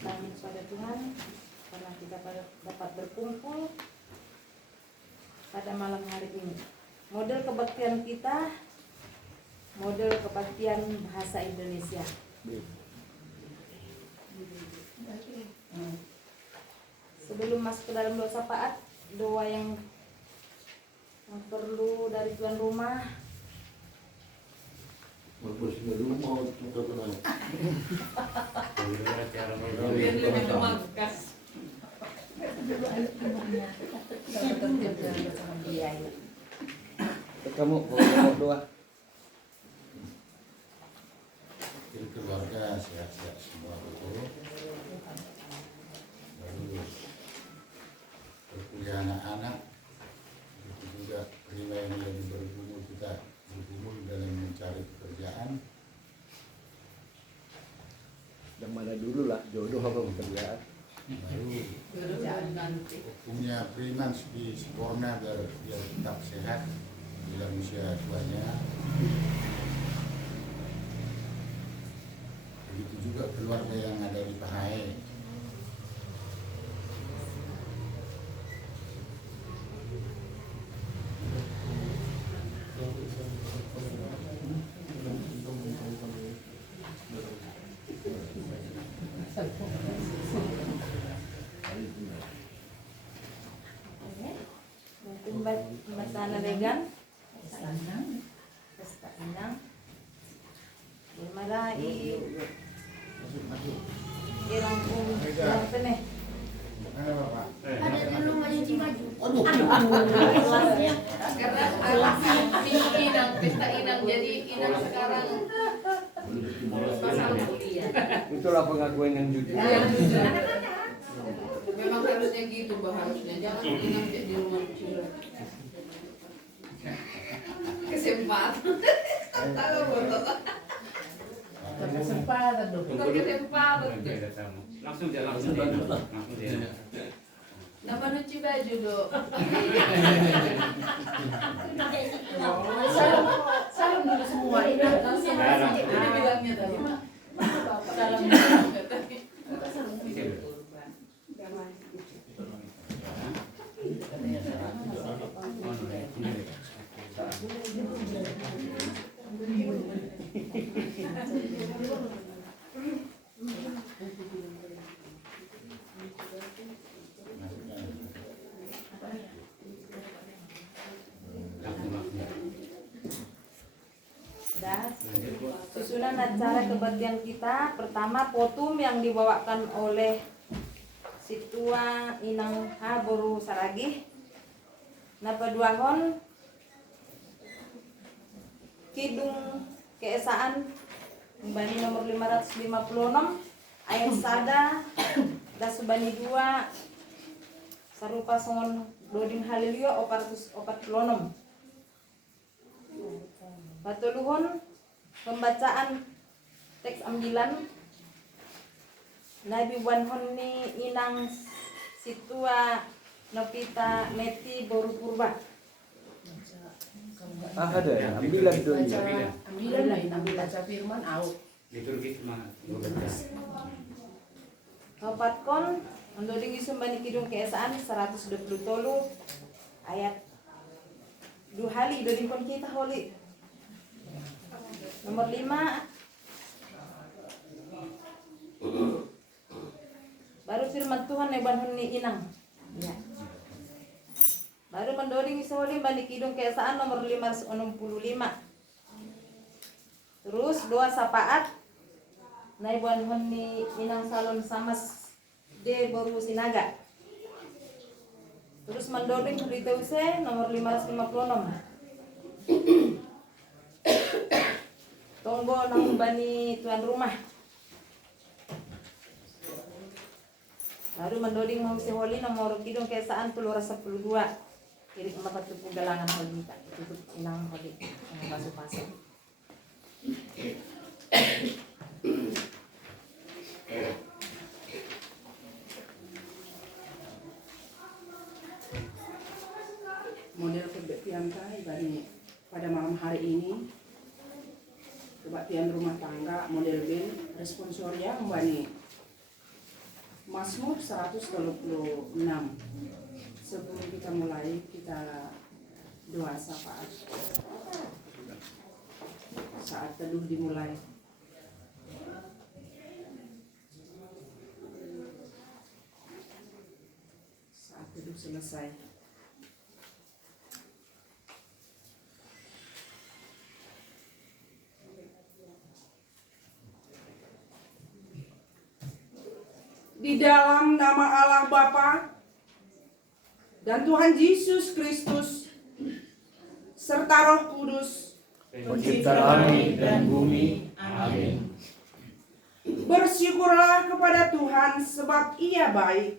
kami kepada Tuhan karena kita dapat berkumpul pada malam hari ini. Model kebaktian kita, model kebaktian bahasa Indonesia. Sebelum masuk ke dalam doa syafaat, doa yang perlu dari tuan rumah. Bagus dari rumah kita kenal. Biar lebih memangkas. Kamu mau doa? Keluarga sehat-sehat semua betul. Lalu berkuliah anak-anak, itu juga prima yang lagi bergumul, kita bergumul dalam mencari pekerjaan. Yang mana dulu lah, jodoh apa pekerjaan? Lalu punya priman di Sempurna biar tetap sehat bila usia tuanya. Begitu juga keluarga yang ada di Pahae. Masana Regan, Pesta Inang, Marai, Irangkung, berapa nih? Ada di rumahnya Cimaju. Karena alasan Inang, pesta Inang jadi Inang sekarang masalah kuliah. Itulah pengakuan yang jujur. Yang jujur. Memang harusnya gitu, harusnya jangan Inang di rumah Cimaju. Kesempatan. Tahu betul. Kesempatan dong. Kesempatan. Langsung dia. Nama nuci baju dok. Salam dulu semua. Ini langsung Ini bilangnya tadi mak. Salam. Susunan acara kebaktian kita, pertama potum yang dibawakan oleh Situa Inang Haboru Saragih. Napa duahon Kidung Keesaan Bani nomor 556 ayat sada dasubani 2 sarupa songon doding halilio 446. Patuluhun pembacaan teks ambilan Nabi Wanhoni Inang Situa Nopita Meti Boru Purba. Ada ya, ambilan dulu. ambilan lain, ambil baca firman out. Liturgi cuma 12. Kapat kon mendoding isumbani kidung keesaan 120 ayat 2 hali doding kon kita holi. Nomor 5 baru firman Tuhan Neban Huni Inang ya. Baru mendoding isoli bani kidung keesaan nomor 565. Terus doa syafaat Neban Huni Inang Salon Samas D Boru Sinaga. Terus mendoding Huli Teuse nomor 556. Tonggo nang bani tuan rumah. Baru mendoding mengisi holi nomor kidung keesaan telur 12. Kiri empat tupu galangan holi kita. Tutup inang holi yang basuh-basuh. Model kebaktian saya pada malam hari ini, kebaktian rumah tangga model Ben responsoria mbani Mazmur 136. Sebelum kita mulai, kita doa syafaat. Saat teduh dimulai. Saat teduh selesai. Di dalam nama Allah Bapa dan Tuhan Yesus Kristus serta Roh Kudus, Pencipta langit dan bumi. Amin. bersyukurlah kepada Tuhan sebab Ia baik,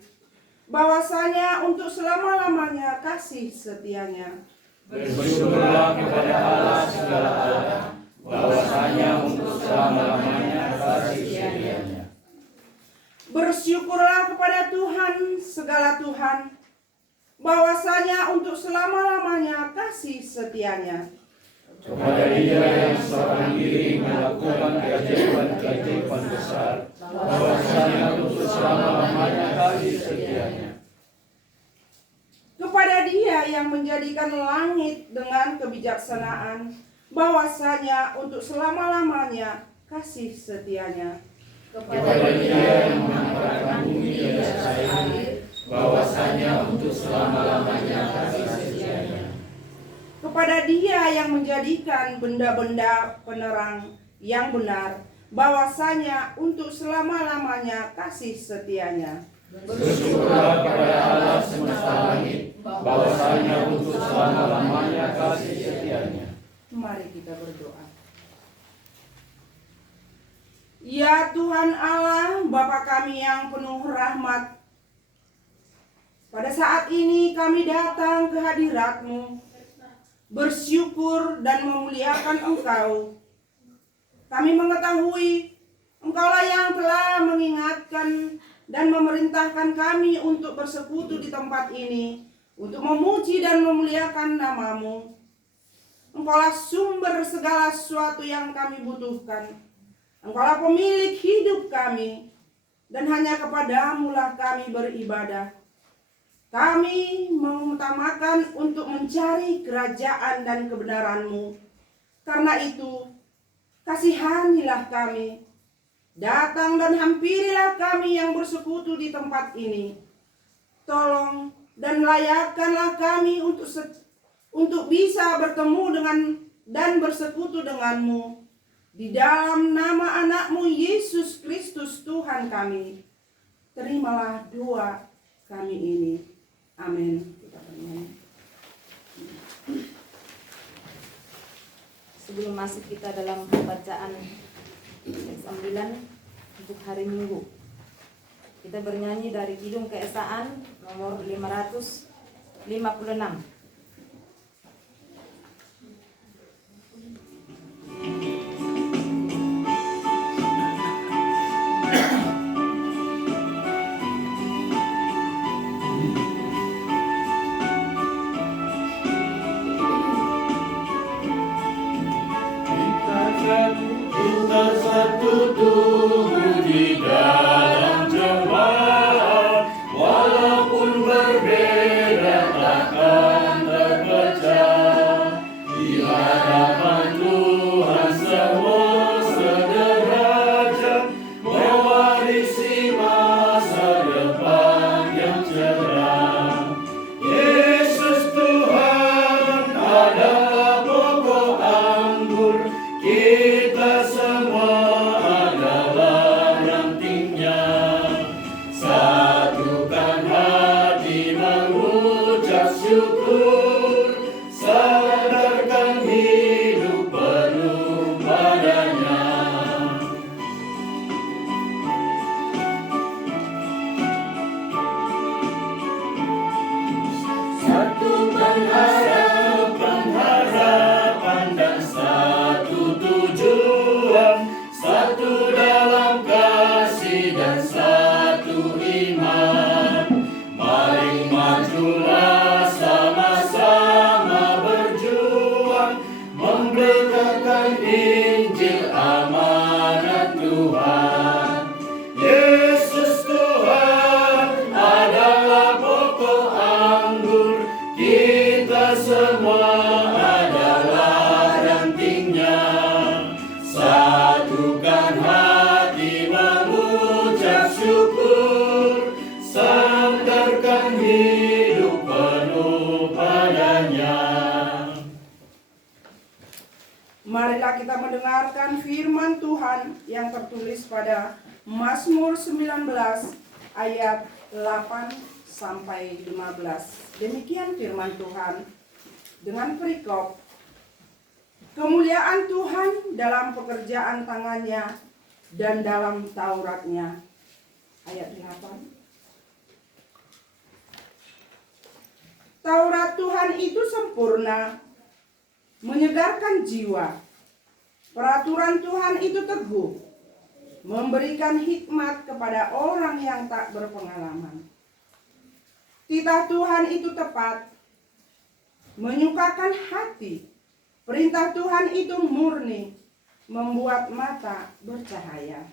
bahwasanya untuk selama-lamanya kasih setianya. Bersyukurlah kepada Allah segala Allah, bahwasanya untuk selama-lamanya kasih setianya. Bersyukurlah kepada Tuhan segala Tuhan, bahwasanya untuk selama-lamanya kasih setianya. Kepada Dia yang seorang diri melakukan keajaiban-keajaiban besar, bahwasanya untuk selama-lamanya kasih setianya. Kepada Dia yang menjadikan langit dengan kebijaksanaan, bahwasanya untuk selama-lamanya kasih setianya. Kepada Dia yang mengangkatkan bumi di atas air, bahwasanya untuk selama-lamanya kasih setianya. Kepada Dia yang menjadikan benda-benda penerang yang benar, bahwasanya untuk selama-lamanya kasih setianya. Bersyukurlah kepada Allah semesta langit, bahwasanya untuk selama-lamanya kasih setianya. Mari kita berdoa. Ya Tuhan Allah, Bapa kami yang penuh rahmat, pada saat ini kami datang ke hadirat-Mu, bersyukur dan memuliakan Engkau. Kami mengetahui Engkaulah yang telah mengingatkan dan memerintahkan kami untuk bersekutu di tempat ini, untuk memuji dan memuliakan nama-Mu. Engkaulah sumber segala sesuatu yang kami butuhkan. Engkaulah pemilik hidup kami, dan hanya kepadamu-lah kami beribadah. Kami mengutamakan untuk mencari kerajaan dan kebenaran-Mu. Karena itu, kasihanilah kami. Datang dan hampirilah kami yang bersekutu di tempat ini. Tolong dan layakkanlah kami untuk bisa bertemu dengan dan bersekutu dengan-Mu. Di dalam nama anak-Mu Yesus Kristus Tuhan kami, terimalah doa kami ini. Amin. Kita bernyanyi. Sebelum masuk kita dalam bacaan teks ambilan untuk hari Minggu, kita bernyanyi dari Kidung Keesaan nomor 556. Kita satu tubuh di dalam jemaat, walaupun berbeda takkan terpecah. Di hadapan Tuhan semua sederajat, mewarisi masa depan yang cerah. Yesus Tuhan adalah pokok anggur, kita semua adalah rantingnya. Satukan hati mengucap syukur, sadarkan hidup penuh padanya. Satu pengharapan dan satu tujuan, satu dalam kasih dan satu iman. Mari majulah sama-sama berjuang, memberitakan Injil amanat Tuhan. Yesus Tuhan akan firman Tuhan yang tertulis pada Mazmur 19 ayat 8 sampai 15. Demikian firman Tuhan dengan perikop, kemuliaan Tuhan dalam pekerjaan tangannya dan dalam Tauratnya. Ayat 8. Taurat Tuhan itu sempurna, menyegarkan jiwa. Peraturan Tuhan itu teguh, memberikan hikmat kepada orang yang tak berpengalaman. Titah Tuhan itu tepat, menyukakan hati. Perintah Tuhan itu murni, membuat mata bercahaya.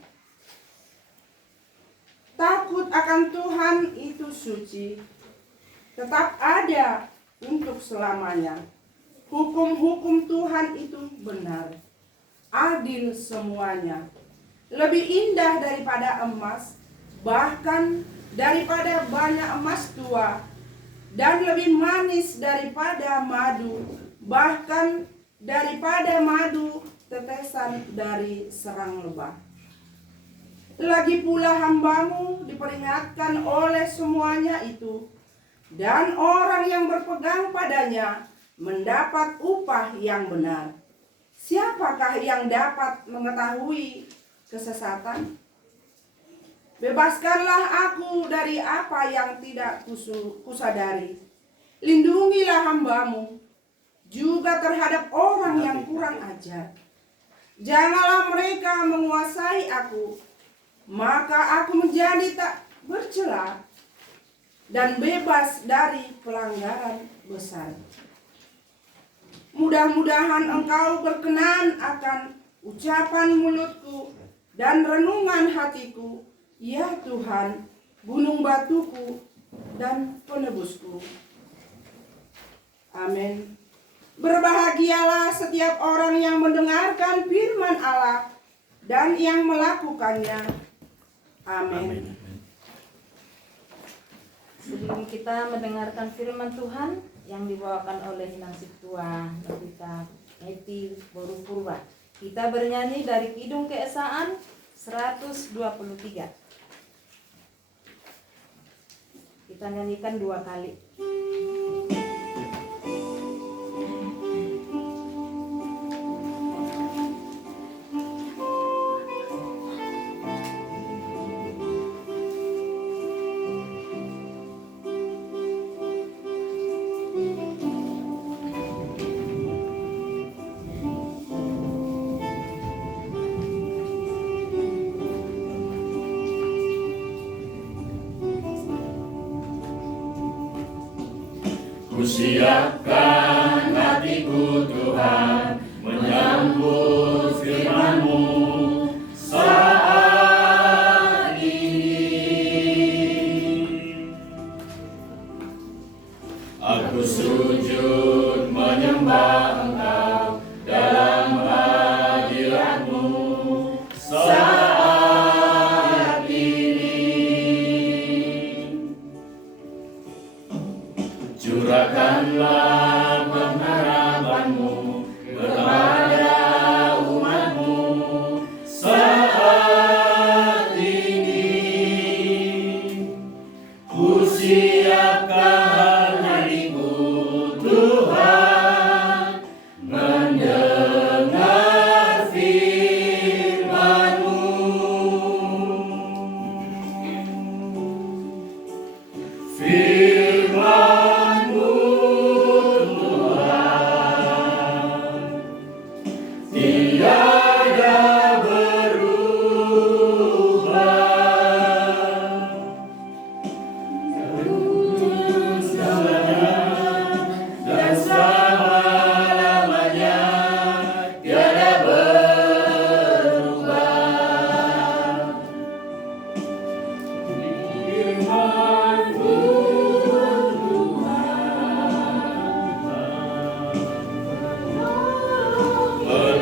Takut akan Tuhan itu suci, tetap ada untuk selamanya. Hukum-hukum Tuhan itu benar, adil semuanya. Lebih indah daripada emas, bahkan daripada banyak emas tua, dan lebih manis daripada madu, bahkan daripada madu tetesan dari serang lebah. Lagi pula hambamu diperingatkan oleh semuanya itu, dan orang yang berpegang padanya mendapat upah yang benar. Siapakah yang dapat mengetahui kesesatan? Bebaskanlah aku dari apa yang tidak kusadari. Lindungilah hambamu juga terhadap orang yang kurang ajar. Janganlah mereka menguasai aku, maka aku menjadi tak bercela dan bebas dari pelanggaran besar. Mudah-mudahan engkau berkenan akan ucapan mulutku dan renungan hatiku, ya Tuhan, gunung batuku dan penebusku. Amin. Berbahagialah setiap orang yang mendengarkan firman Allah dan yang melakukannya. Amin. Sebelum kita mendengarkan firman Tuhan yang dibawakan oleh Inang Situa Novita Eti Boru Purba, kita bernyanyi dari Kidung Keesaan 123. Kita nyanyikan 2 kali. Kusiapkan hatiku Tuhan menyambut firman-Mu saat ini. Aku sujud menyembah Engkau dalam hadirat-Mu saat ini. Curahkanlah pengharapan-Mu kepada umat-Mu saat ini. Kusiapkan hatiku Tuhan mendengar firman-Mu. Firman-Mu tiada berubah, dan selama-lamanya tiada berubah. Firman-Mu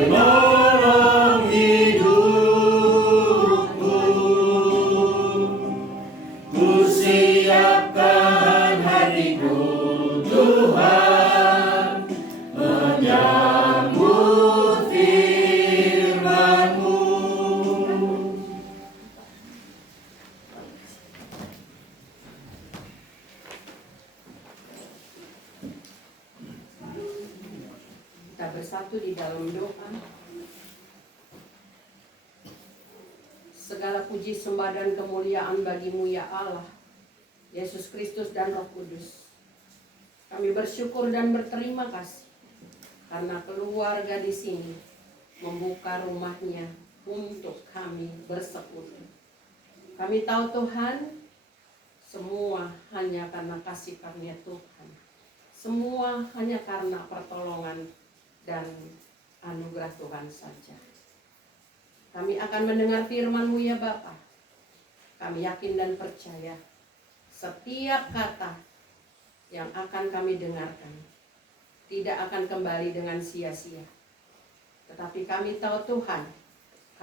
menolong hidupku. Kusiapkan hatiku Tuhan menyambut firman-Mu. bersatu di dalam doa. Segala puji sembah dan kemuliaan bagimu ya Allah, Yesus Kristus dan Roh Kudus. Kami bersyukur dan berterima kasih karena keluarga di sini membuka rumahnya untuk kami bersekutu. Kami tahu Tuhan, semua hanya karena kasih karunia Tuhan. Semua hanya karena pertolongan dan anugerah Tuhan saja. Kami akan mendengar firman-Mu ya Bapa. Kami yakin dan percaya setiap kata yang akan kami dengarkan tidak akan kembali dengan sia-sia. Tetapi kami tahu Tuhan,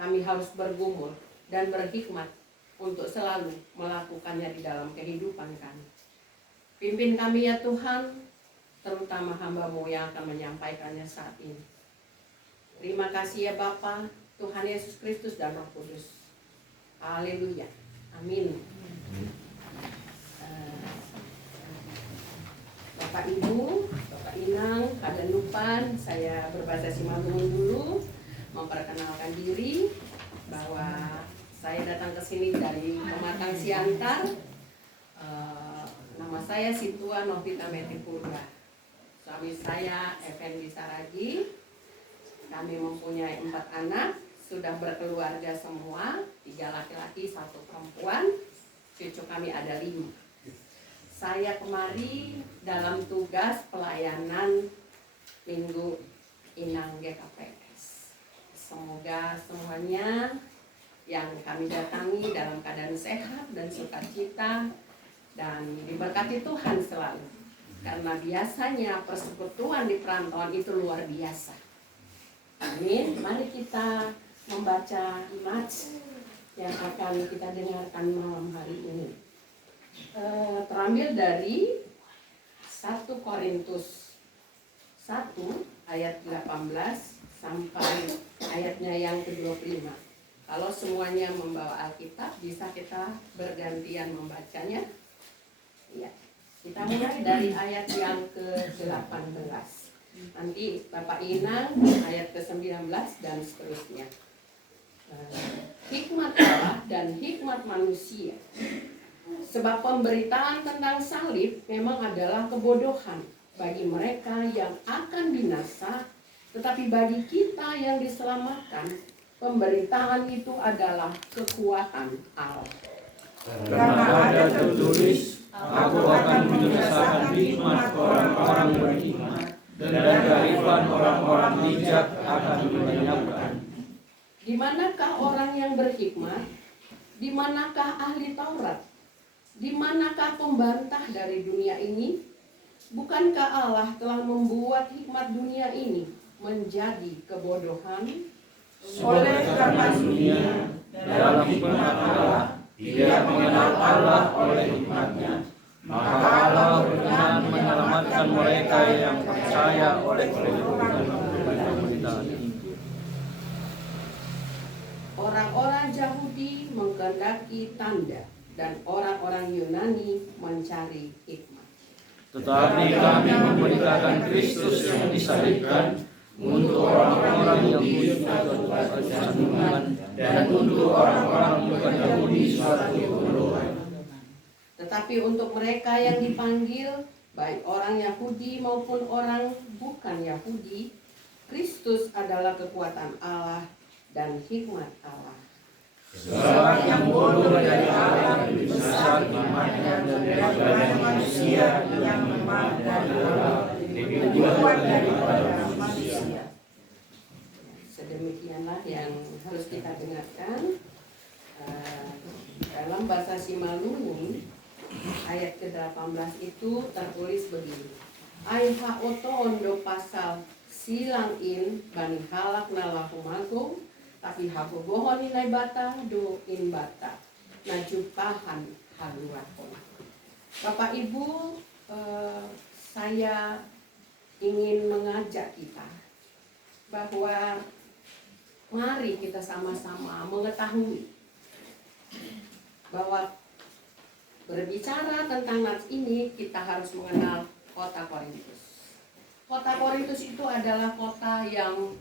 kami harus bergumul dan berhikmat untuk selalu melakukannya di dalam kehidupan kami. Pimpin kami ya Tuhan, terutama hamba-Mu yang akan menyampaikannya saat ini. Terima kasih ya Bapa, Tuhan Yesus Kristus dan Roh Kudus. Haleluya. Amin. Bapak Ibu, Bapak Inang, Kak Nupan, saya berbahasa Simalungun dulu memperkenalkan diri bahwa saya datang ke sini dari Pematang Siantar. Nama saya Situa Novita Metipurga. Suami saya Effendi Saragi. Kami mempunyai 4 anak, sudah berkeluarga semua, 3 laki-laki, 1 perempuan. Cucu kami ada 5. Saya kemari dalam tugas pelayanan Minggu Inang GKPS. Semoga semuanya yang kami datangi dalam keadaan sehat dan sukacita dan diberkati Tuhan selalu. Karena biasanya persekutuan di perantauan itu luar biasa. Amin. Mari kita membaca nats yang akan kita dengarkan malam hari ini. Terambil dari 1 Korintus 1 ayat 18 sampai ayatnya yang ke-25. Kalau semuanya membawa Alkitab, bisa kita bergantian membacanya. Ya. Kita mulai dari ayat yang ke-18. Nanti Bapak Inang ayat ke-19 dan seterusnya. Hikmat Allah dan hikmat manusia. Sebab pemberitaan tentang salib memang adalah kebodohan bagi mereka yang akan binasa, tetapi bagi kita yang diselamatkan, pemberitaan itu adalah kekuatan Allah. Karena ada tertulis, aku akan menyelesaikan hikmat orang-orang beriman, dan kearifan orang-orang bijak akan dilenyapkan. Di manakah orang yang berhikmat? Di manakah ahli Taurat? Di manakah pembantah dari dunia ini? Bukankah Allah telah membuat hikmat dunia ini menjadi kebodohan? Oleh karena dunia dalam hikmat Allah tidak mengenal Allah oleh hikmatnya, maka Allah berkenan menyelamatkan mereka yang percaya oleh pemberitaan Injil. Orang-orang Yahudi menghendaki tanda dan orang-orang Yunani mencari hikmat. Tetapi kami memberitakan Kristus yang disalibkan untuk orang-orang Yahudi suatu kecandungan dan untuk orang-orang bukan Yahudi suatu kebodohan. Tetapi untuk mereka yang dipanggil, baik orang Yahudi maupun orang bukan Yahudi, Kristus adalah kekuatan Allah dan hikmat Allah. Sebab yang bodoh dari Allah lebih besar hikmatnya daripada manusia yang lemah dari Allah lebih kuat daripada manusia. Sedemikianlah yang harus kita dengarkan. Dalam bahasa Simalungun ayat ke-18 itu tertulis begini. Aiha oto ondo pasal silang in bani halak nalahu magung tapi hapu bohon inai bata do in bata najupahan haluakon. Bapak Ibu, saya ingin mengajak kita bahwa mari kita sama-sama mengetahui bahwa berbicara tentang nats ini kita harus mengenal kota Korintus. Kota Korintus itu adalah kota yang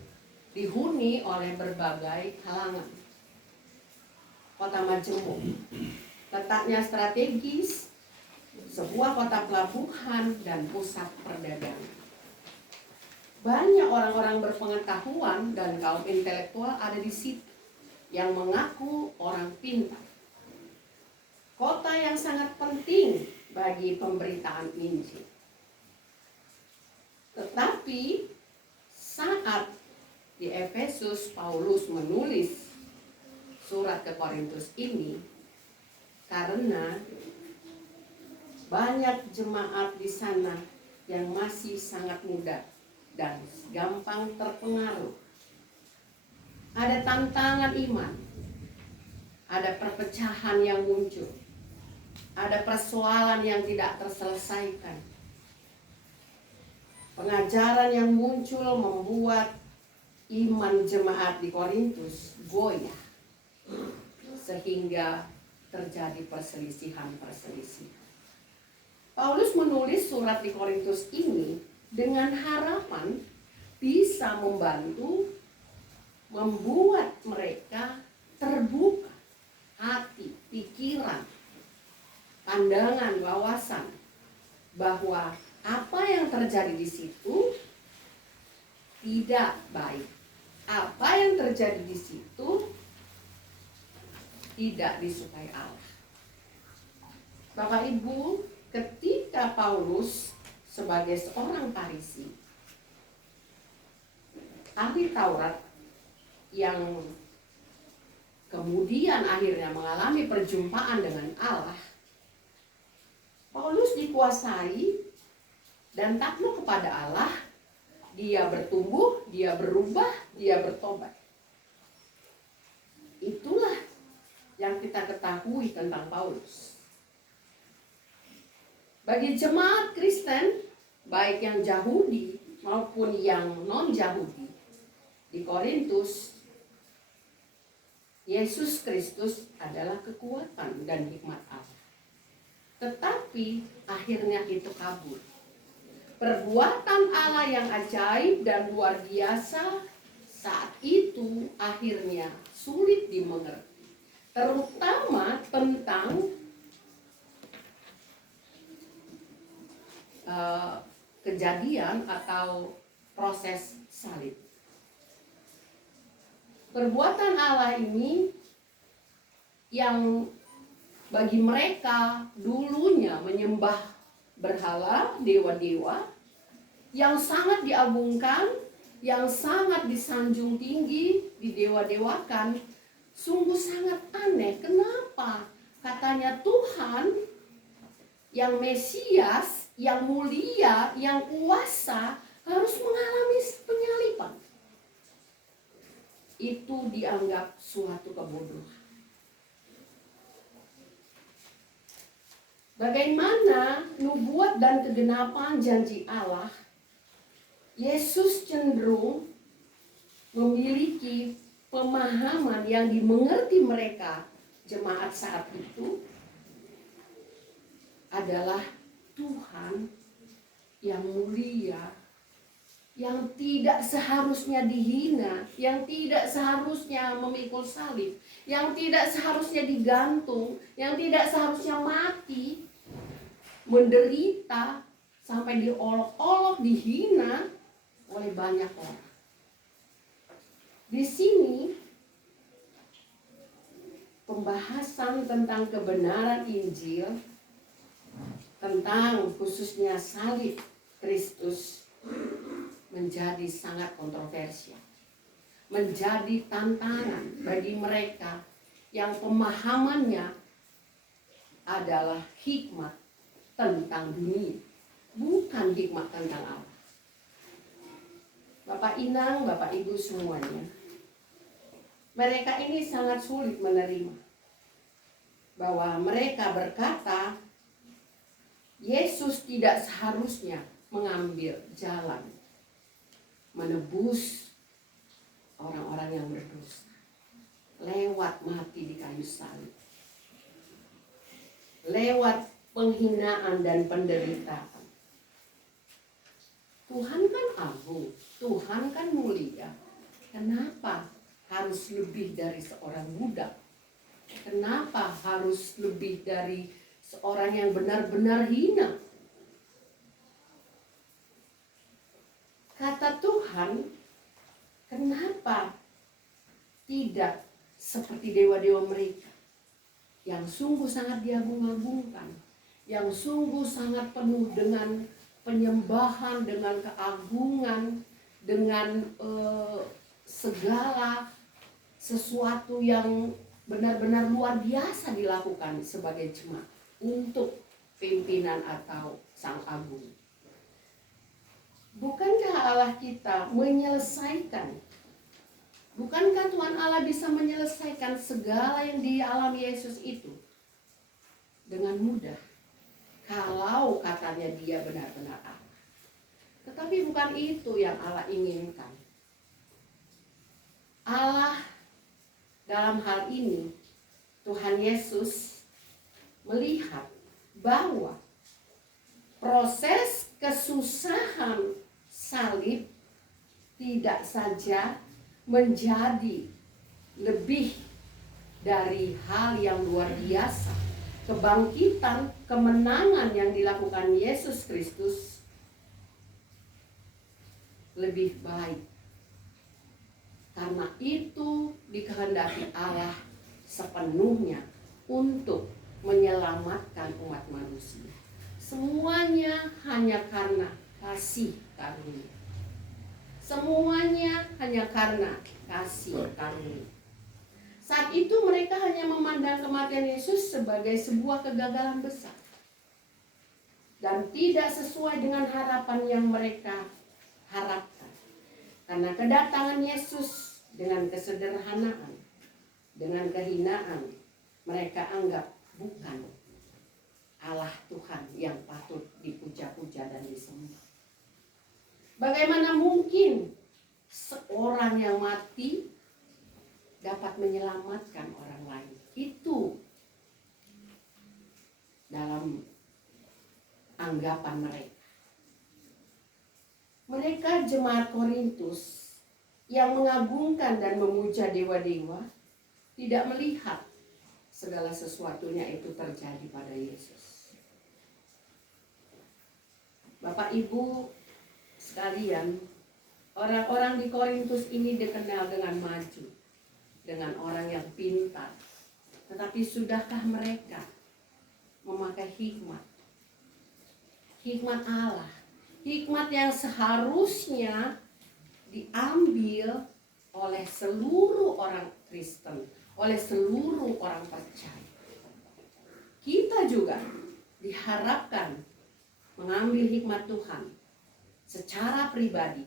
dihuni oleh berbagai kalangan. Kota majemuk, letaknya strategis, sebuah kota pelabuhan dan pusat perdagangan. Banyak orang-orang berpengetahuan dan kaum intelektual ada di situ yang mengaku orang pintar. Kota yang sangat penting bagi pemberitaan Injil. Tetapi saat di Efesus Paulus menulis surat ke Korintus ini, karena banyak jemaat di sana yang masih sangat muda dan gampang terpengaruh. Ada tantangan iman, ada perpecahan yang muncul, ada persoalan yang tidak terselesaikan. Pengajaran yang muncul membuat iman jemaat di Korintus goyah, sehingga terjadi perselisihan-perselisihan. Paulus menulis surat di Korintus ini dengan harapan bisa membantu membuat mereka terbuka hati, pikiran, pandangan, wawasan bahwa apa yang terjadi di situ tidak baik. Apa yang terjadi di situ tidak disukai Allah. Bapak Ibu, ketika Paulus sebagai seorang Farisi, ahli Taurat yang kemudian akhirnya mengalami perjumpaan dengan Allah, Paulus dikuasai dan takluk kepada Allah. Dia bertumbuh, dia berubah, dia bertobat. Itulah yang kita ketahui tentang Paulus. Bagi jemaat Kristen, baik yang Yahudi maupun yang non-Yahudi di Korintus, Yesus Kristus adalah kekuatan dan hikmat Allah. Tetapi akhirnya itu kabur. Perbuatan Allah yang ajaib dan luar biasa saat itu akhirnya sulit dimengerti. Terutama tentang kejadian atau proses salib. Perbuatan Allah ini yang bagi mereka dulunya menyembah berhala, dewa-dewa yang sangat diagungkan, yang sangat disanjung tinggi, didewa-dewakan, sungguh sangat aneh. Kenapa? Katanya Tuhan yang Mesias, yang mulia, yang kuasa harus mengalami penyaliban. Itu dianggap suatu kebodohan. Bagaimana nubuat dan kegenapan janji Allah, Yesus cenderung memiliki pemahaman yang dimengerti mereka jemaat saat itu adalah Tuhan yang mulia, yang tidak seharusnya dihina, yang tidak seharusnya memikul salib, yang tidak seharusnya digantung, yang tidak seharusnya mati, menderita, sampai diolok-olok, dihina oleh banyak orang. Di sini pembahasan tentang kebenaran Injil, tentang khususnya salib Kristus, menjadi sangat kontroversial, menjadi tantangan bagi mereka yang pemahamannya adalah hikmat tentang dunia, bukan hikmat tentang Allah. Bapak Inang, Bapak Ibu semuanya, mereka ini sangat sulit menerima bahwa mereka berkata Yesus tidak seharusnya mengambil jalan menebus orang-orang yang berdosa lewat mati di kayu salib, lewat penghinaan dan penderitaan. Tuhan kan agung, Tuhan kan mulia. Kenapa harus lebih dari seorang budak? Kenapa harus lebih dari seorang yang benar-benar hina? Kata Tuhan, kenapa tidak seperti dewa-dewa mereka yang sungguh sangat diagung-agungkan, yang sungguh sangat penuh dengan penyembahan, dengan keagungan, dengan segala sesuatu yang benar-benar luar biasa dilakukan sebagai jemaat untuk pimpinan atau sang agung. Bukankah Allah kita menyelesaikan? Bukankah Tuhan Allah bisa menyelesaikan segala yang dialami Yesus itu dengan mudah? Kalau katanya dia benar-benar Allah. Tetapi bukan itu yang Allah inginkan. Allah dalam hal ini, Tuhan Yesus melihat bahwa proses kesusahan salib tidak saja menjadi lebih dari hal yang luar biasa. Kebangkitan, kemenangan yang dilakukan Yesus Kristus lebih baik. Karena itu dikehendaki Allah sepenuhnya untuk menyelamatkan umat manusia. Semuanya hanya karena kasih karunia. Semuanya hanya karena kasih karunia. Saat itu mereka hanya memandang kematian Yesus sebagai sebuah kegagalan besar. Dan tidak sesuai dengan harapan yang mereka harapkan. Karena kedatangan Yesus dengan kesederhanaan, dengan kehinaan, mereka anggap bukan Allah Tuhan yang patut dipuja-puja dan disembah. Bagaimana mungkin seorang yang mati dapat menyelamatkan orang lain? Itu dalam anggapan mereka. Mereka jemaat Korintus yang mengagungkan dan memuja dewa-dewa tidak melihat segala sesuatunya itu terjadi pada Yesus. Bapak Ibu sekalian, orang-orang di Korintus ini dikenal dengan maju, dengan orang yang pintar. Tetapi sudahkah mereka memakai hikmat? Hikmat Allah. Hikmat yang seharusnya diambil oleh seluruh orang Kristen, oleh seluruh orang percaya. Kita juga diharapkan mengambil hikmat Tuhan secara pribadi,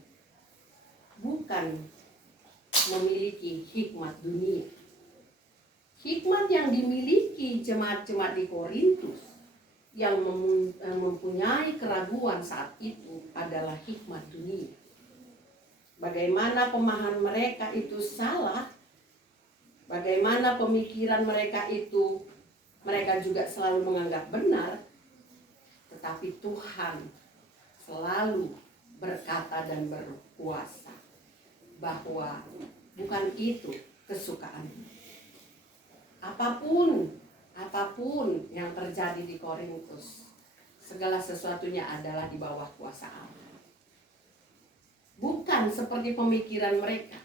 bukan memiliki hikmat dunia. Hikmat yang dimiliki jemaat-jemaat di Korintus yang mempunyai keraguan saat itu adalah hikmat dunia. Bagaimana pemahaman mereka itu salah, bagaimana pemikiran mereka itu mereka juga selalu menganggap benar, tetapi Tuhan selalu berkata dan berkuasa bahwa bukan itu kesukaannya. Apapun yang terjadi di Korintus, segala sesuatunya adalah di bawah kuasa Allah. Bukan seperti pemikiran mereka,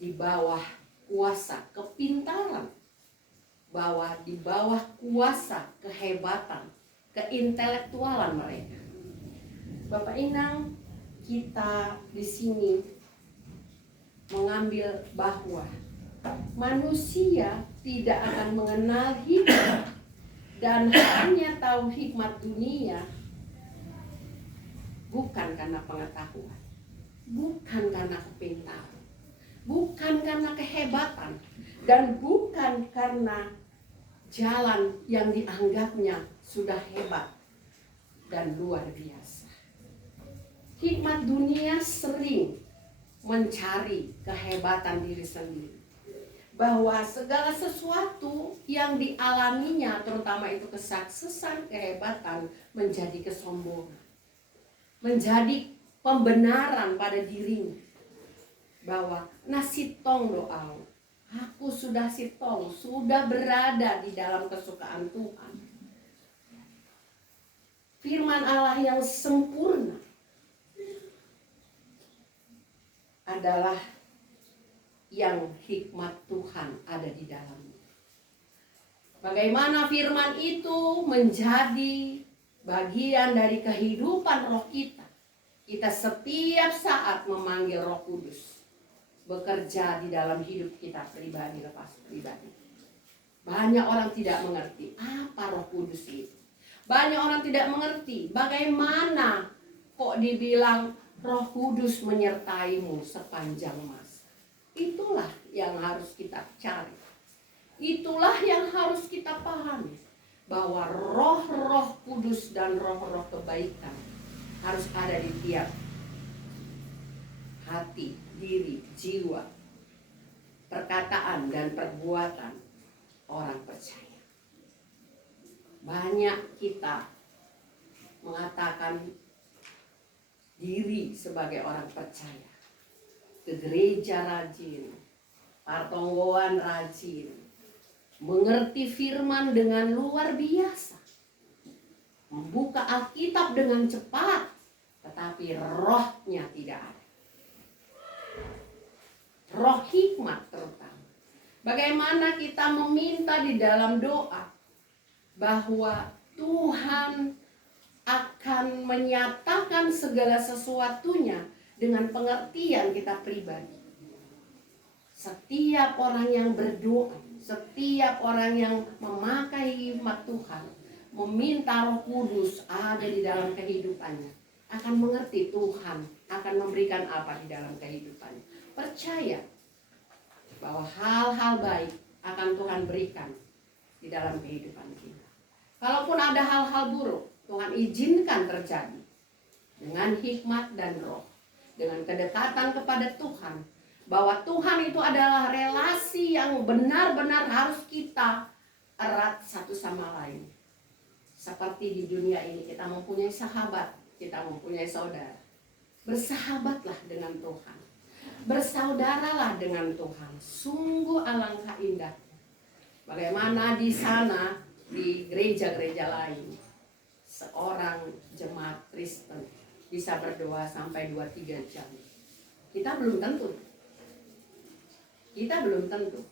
di bawah kuasa kepintaran, bahwa di bawah kuasa kehebatan, keintelektualan mereka. Bapak Inang, kita di sini mengambil bahwa manusia tidak akan mengenal hikmat dan hanya tahu hikmat dunia bukan karena pengetahuan, bukan karena kepintaran, bukan karena kehebatan, dan bukan karena jalan yang dianggapnya sudah hebat dan luar biasa. Hikmat dunia sering mencari kehebatan diri sendiri, bahwa segala sesuatu yang dialaminya, terutama itu kesuksesan, kehebatan, menjadi kesombongan, menjadi pembenaran pada dirinya bahwa nasitong doa, aku sudah sitong, sudah berada di dalam kesukaan Tuhan. Firman Allah yang sempurna adalah yang hikmat Tuhan ada di dalamnya. Bagaimana firman itu menjadi bagian dari kehidupan roh kita. Kita setiap saat memanggil Roh Kudus bekerja di dalam hidup kita pribadi lepas pribadi. Banyak orang tidak mengerti apa Roh Kudus itu. Banyak orang tidak mengerti bagaimana kok dibilang Roh Kudus menyertaimu sepanjang masa. Itulah yang harus kita cari. Itulah yang harus kita pahami, bahwa roh-roh kudus dan roh-roh kebaikan harus ada di tiap hati, diri, jiwa, perkataan dan perbuatan orang percaya. Banyak kita mengatakan diri sebagai orang percaya, ke gereja rajin, partonggoan rajin, mengerti firman dengan luar biasa, membuka Alkitab dengan cepat, tetapi rohnya tidak ada. Roh hikmat terutama. Bagaimana kita meminta di dalam doa bahwa Tuhan akan menyatakan segala sesuatunya dengan pengertian kita pribadi. Setiap orang yang berdoa, setiap orang yang memakai hikmat Tuhan, meminta Roh Kudus ada di dalam kehidupannya, akan mengerti Tuhan akan memberikan apa di dalam kehidupannya. Percaya bahwa hal-hal baik akan Tuhan berikan di dalam kehidupan kita. Kalaupun ada hal-hal buruk, Tuhan izinkan terjadi dengan hikmat dan roh, dengan kedekatan kepada Tuhan, bahwa Tuhan itu adalah relasi yang benar-benar harus kita erat satu sama lain. Seperti di dunia ini kita mempunyai sahabat, kita mempunyai saudara. Bersahabatlah dengan Tuhan, bersaudaralah dengan Tuhan. Sungguh alangkah indahnya. Bagaimana di sana, di gereja-gereja lain, seorang jemaat Kristen bisa berdoa sampai 2-3 jam. Kita belum tentu. Kita belum tentu.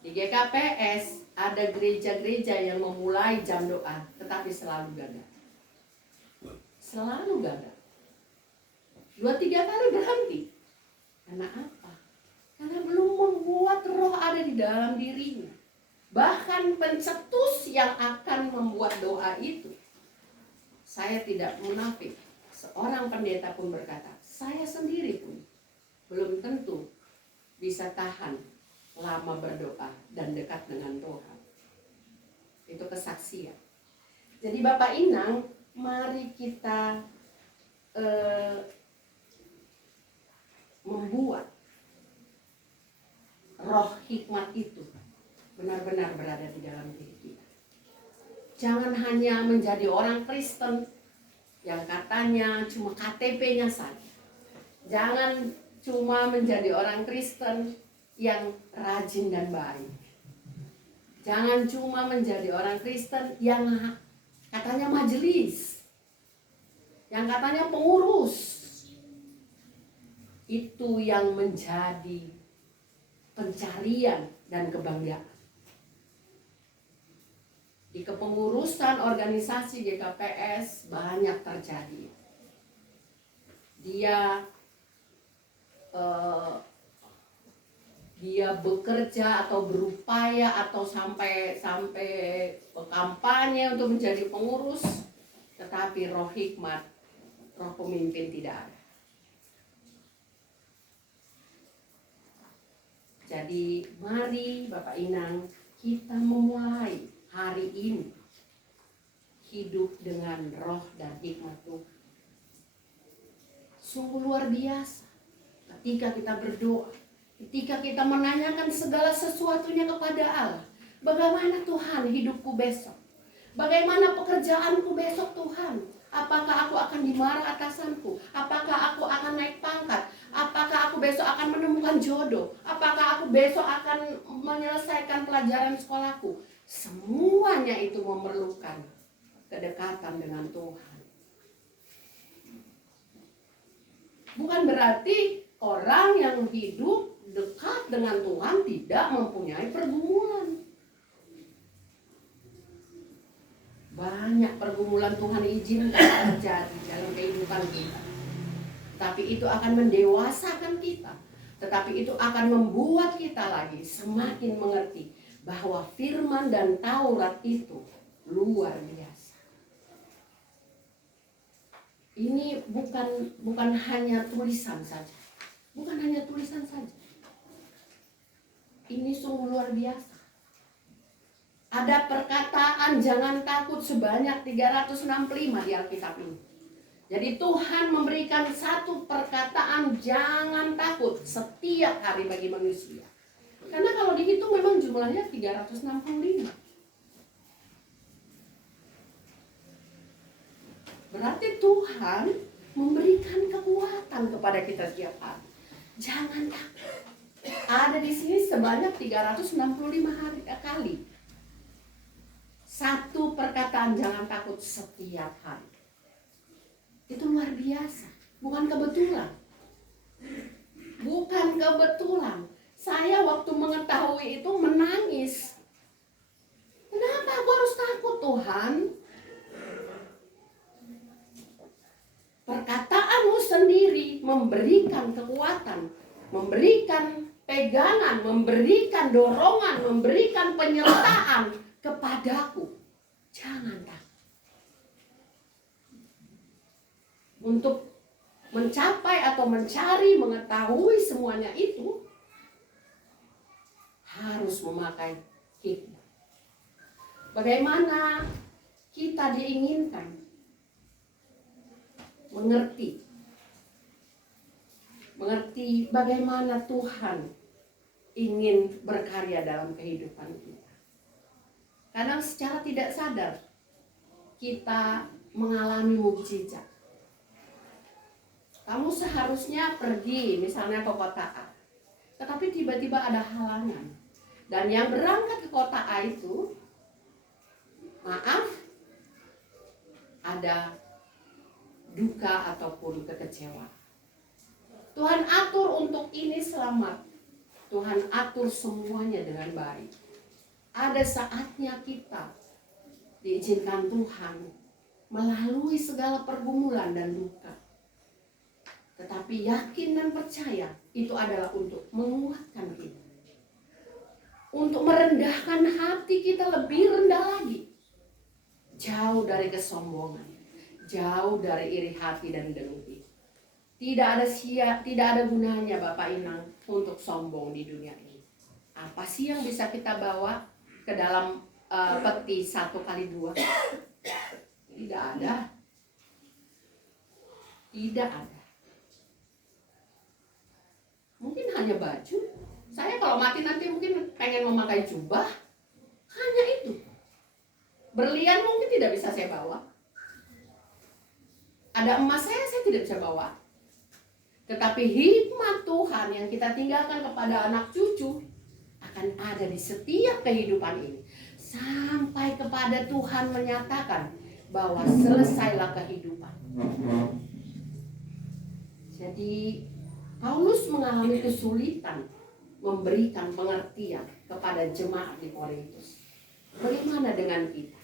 Di GKPS ada gereja-gereja yang memulai jam doa, tetapi selalu gagal. Selalu gagal. 2-3 kali berhenti. Karena apa? Karena belum membuat roh ada di dalam dirinya. Bahkan pencetus yang akan membuat doa itu, saya tidak munafik. Seorang pendeta pun berkata, saya sendiri pun belum tentu bisa tahan lama berdoa dan dekat dengan Tuhan. Itu kesaksian. Jadi Bapak Inang, mari kita membuat roh hikmat itu benar-benar berada di dalam diri kita. Jangan hanya menjadi orang Kristen yang katanya cuma KTP-nya saja. Jangan cuma menjadi orang Kristen yang rajin dan baik. Jangan cuma menjadi orang Kristen yang katanya majelis, yang katanya pengurus. Itu yang menjadi pencarian dan kebanggaan. Di kepengurusan organisasi GKPS banyak terjadi. Dia bekerja atau berupaya atau sampai kampanye untuk menjadi pengurus, tetapi roh hikmat, roh pemimpin tidak ada. Jadi mari Bapak Inang, kita memulai hari ini hidup dengan roh dan hikmat Tuhan. Sungguh luar biasa ketika kita berdoa, ketika kita menanyakan segala sesuatunya kepada Allah. Bagaimana Tuhan hidupku besok? Bagaimana pekerjaanku besok Tuhan? Apakah aku akan dimarah atasanku? Apakah aku akan naik pangkat? Apakah aku besok akan menemukan jodoh? Apakah aku besok akan menyelesaikan pelajaran sekolahku? Semuanya itu memerlukan kedekatan dengan Tuhan. Bukan berarti orang yang hidup dekat dengan Tuhan tidak mempunyai pergumulan. Banyak pergumulan Tuhan izinkan terjadi dalam kehidupan kita. Tapi itu akan mendewasakan kita. Tetapi itu akan membuat kita lagi semakin mengerti bahwa firman dan Taurat itu luar biasa. Ini bukan hanya tulisan saja. Bukan hanya tulisan saja. Ini sungguh luar biasa. Ada perkataan jangan takut sebanyak 365 di Alkitab ini. Jadi Tuhan memberikan satu perkataan jangan takut setiap hari bagi manusia. Karena kalau dihitung memang jumlahnya 365. Berarti Tuhan memberikan kekuatan kepada kita setiap hari. Jangan takut. Ada di sini sebanyak 365 kali. Satu perkataan jangan takut setiap hari. Itu luar biasa. Bukan kebetulan. Bukan kebetulan. Saya waktu mengetahui itu menangis. Kenapa aku harus takut Tuhan? Perkataanmu sendiri memberikan kekuatan, memberikan pegangan, memberikan dorongan, memberikan penyertaan kepadaku. Jangan takut. Untuk mencapai atau mencari, mengetahui semuanya itu harus memakai hikmat. Bagaimana kita diinginkan mengerti bagaimana Tuhan ingin berkarya dalam kehidupan kita. Kadang secara tidak sadar kita mengalami mukjizat. Kamu seharusnya pergi misalnya ke kota A, tetapi tiba-tiba ada halangan. Dan yang berangkat ke kota A itu, maaf, ada duka ataupun kekecewaan. Tuhan atur untuk ini selamat. Tuhan atur semuanya dengan baik. Ada saatnya kita diizinkan Tuhan melalui segala pergumulan dan duka. Tetapi yakin dan percaya itu adalah untuk menguatkan kita. Untuk merendahkan hati kita lebih rendah lagi. Jauh dari kesombongan. Jauh dari iri hati dan dengki. Tidak ada gunanya Bapak Inang untuk sombong di dunia ini. Apa sih yang bisa kita bawa ke dalam peti 1x2? Tidak ada. Tidak ada. Mungkin hanya baju. Saya kalau mati nanti mungkin pengen memakai jubah. Hanya itu. Berlian mungkin tidak bisa saya bawa. Ada emas saya tidak bisa bawa. Tetapi hikmat Tuhan yang kita tinggalkan kepada anak cucu akan ada di setiap kehidupan ini. Sampai kepada Tuhan menyatakan bahwa selesailah kehidupan. Jadi Paulus mengalami kesulitan memberikan pengertian kepada jemaat di Korintus. Bagaimana dengan kita?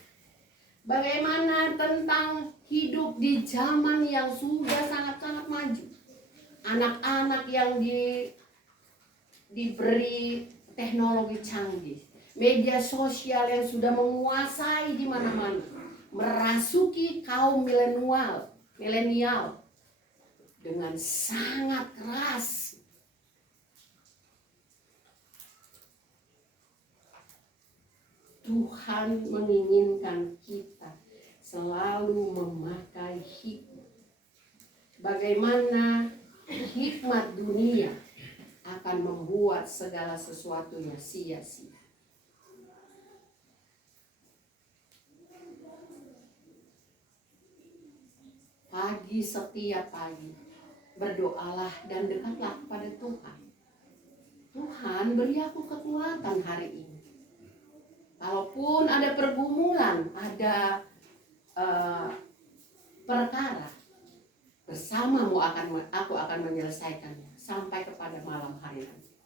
Bagaimana tentang hidup di zaman yang sudah sangat-sangat maju? Anak-anak yang diberi teknologi canggih, media sosial yang sudah menguasai di mana-mana, merasuki kaum milenial dengan sangat keras. Tuhan menginginkan kita selalu memakai hikmat. Bagaimana hikmat dunia akan membuat segala sesuatunya sia-sia. Pagi setiap pagi berdoalah dan dekatlah kepada Tuhan. Tuhan, beri aku kekuatan hari ini. Kalaupun ada pergumulan, ada perkara, bersamamu aku akan menyelesaikannya sampai kepada malam hari nanti.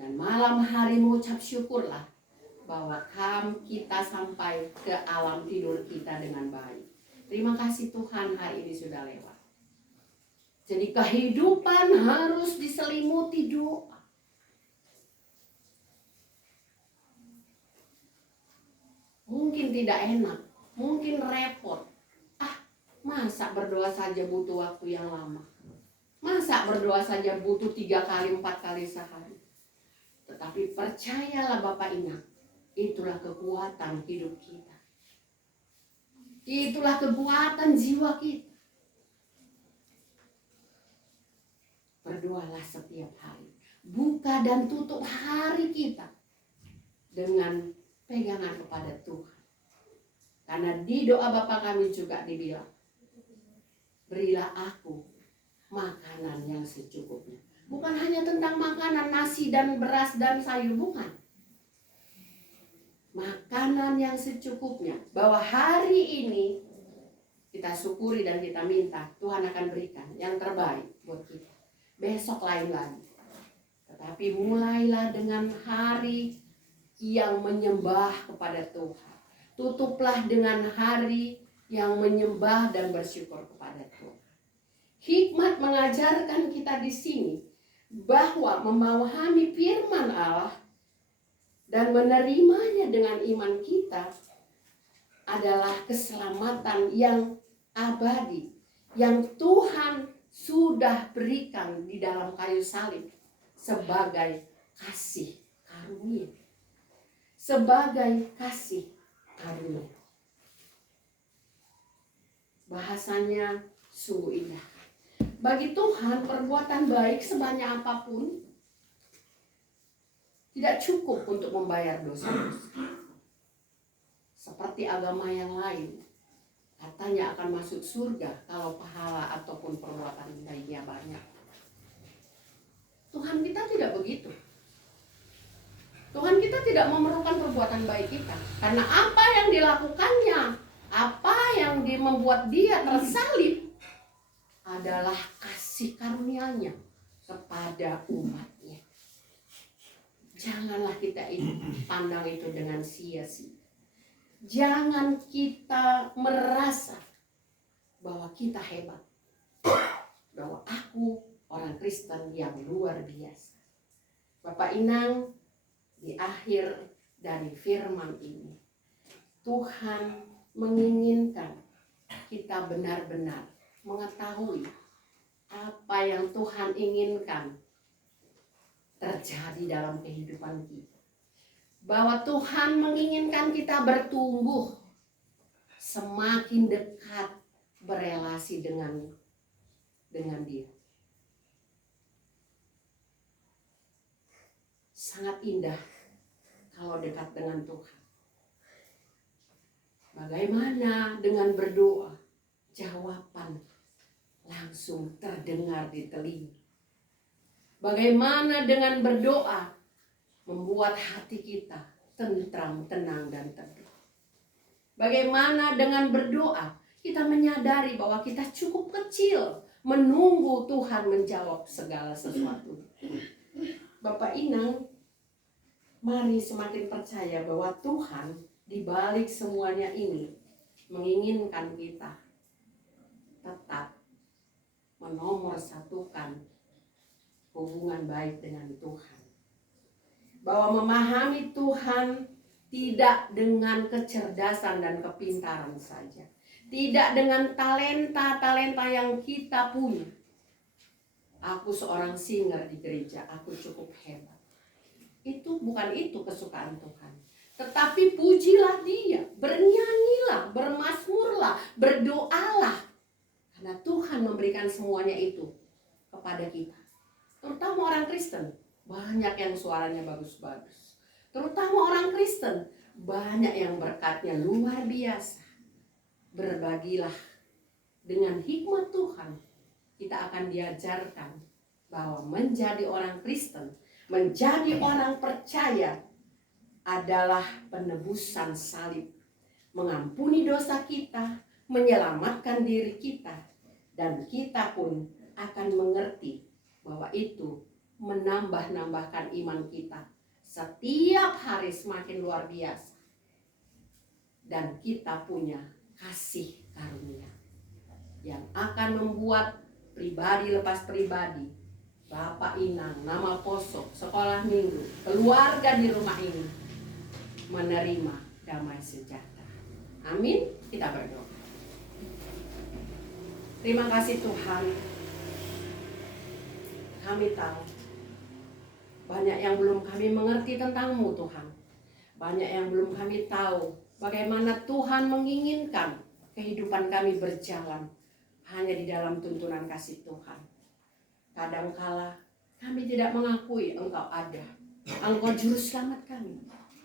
Dan malam hari mengucap syukurlah bahwa kita sampai ke alam tidur kita dengan baik. Terima kasih Tuhan, hari ini sudah lewat. Jadi kehidupan harus diselimuti doa. Mungkin tidak enak, mungkin repot. Masa berdoa saja butuh waktu yang lama? Masa berdoa saja butuh 3 kali, 4 kali sehari? Tetapi percayalah Bapak Ingat, itulah kekuatan hidup kita. Itulah kekuatan jiwa kita. Berdoalah setiap hari. Buka dan tutup hari kita dengan pegangan kepada Tuhan. Karena di doa Bapa kami juga dibilang, berilah aku makanan yang secukupnya. Bukan hanya tentang makanan, nasi dan beras dan sayur, bukan. Makanan yang secukupnya. Bahwa hari ini kita syukuri dan kita minta, Tuhan akan berikan yang terbaik buat kita. Besok lain lagi. Tetapi mulailah dengan hari yang menyembah kepada Tuhan. Tutuplah dengan hari yang menyembah dan bersyukur kepada Tuhan. Hikmat mengajarkan kita di sini bahwa memahami firman Allah dan menerimanya dengan iman kita adalah keselamatan yang abadi yang Tuhan sudah berikan di dalam kayu salib sebagai kasih karunia. Sebagai kasih karunia. Bahasanya sungguh indah. Bagi Tuhan perbuatan baik sebanyak apapun tidak cukup untuk membayar dosa-dosa. Seperti agama yang lain, katanya akan masuk surga kalau pahala ataupun perbuatan baiknya banyak. Tuhan kita tidak begitu. Tuhan kita tidak memerlukan perbuatan baik kita. Karena apa yang dilakukannya, apa yang membuat dia tersalib adalah kasih karunia-Nya kepada umatnya. Janganlah kita pandang itu dengan sia-sia. Jangan kita merasa bahwa kita hebat. Bahwa aku orang Kristen yang luar biasa. Bapak Inang, di akhir dari firman ini, Tuhan menginginkan kita benar-benar mengetahui apa yang Tuhan inginkan terjadi dalam kehidupan kita. Bahwa Tuhan menginginkan kita bertumbuh, semakin dekat berelasi dengan Dia. Sangat indah kalau dekat dengan Tuhan. Bagaimana dengan berdoa? Jawaban langsung terdengar di telinga. Bagaimana dengan berdoa? Membuat hati kita tentram, tenang, dan teduh. Bagaimana dengan berdoa? Kita menyadari bahwa kita cukup kecil menunggu Tuhan menjawab segala sesuatu. Bapak Inang, mari semakin percaya bahwa Tuhan di balik semuanya ini menginginkan kita tetap menomorsatukan hubungan baik dengan Tuhan. Bahwa memahami Tuhan tidak dengan kecerdasan dan kepintaran saja. Tidak dengan talenta-talenta yang kita punya. Aku seorang singer di gereja, aku cukup hebat. Bukan itu kesukaan Tuhan. Tetapi pujilah Dia, bernyanyilah, bermazmurlah, berdoalah. Karena Tuhan memberikan semuanya itu kepada kita. Terutama orang Kristen. Banyak yang suaranya bagus-bagus. Terutama orang Kristen, banyak yang berkatnya luar biasa. berbagilah dengan hikmat Tuhan. Kita akan diajarkan bahwa menjadi orang Kristen, menjadi orang percaya adalah penebusan salib, mengampuni dosa kita, menyelamatkan diri kita, dan kita pun akan mengerti bahwa itu menambah-nambahkan iman kita setiap hari semakin luar biasa, dan kita punya kasih karunia yang akan membuat pribadi lepas pribadi, bapak inang, nama posok, sekolah minggu, keluarga di rumah ini menerima damai sejahtera. Amin. Kita berdoa. Terima kasih Tuhan. Kami tahu banyak yang belum kami mengerti tentang-Mu Tuhan. Banyak yang belum kami tahu bagaimana Tuhan menginginkan kehidupan kami berjalan hanya di dalam tuntunan kasih Tuhan. Kadangkala kami tidak mengakui Engkau ada, Engkau juru selamat kami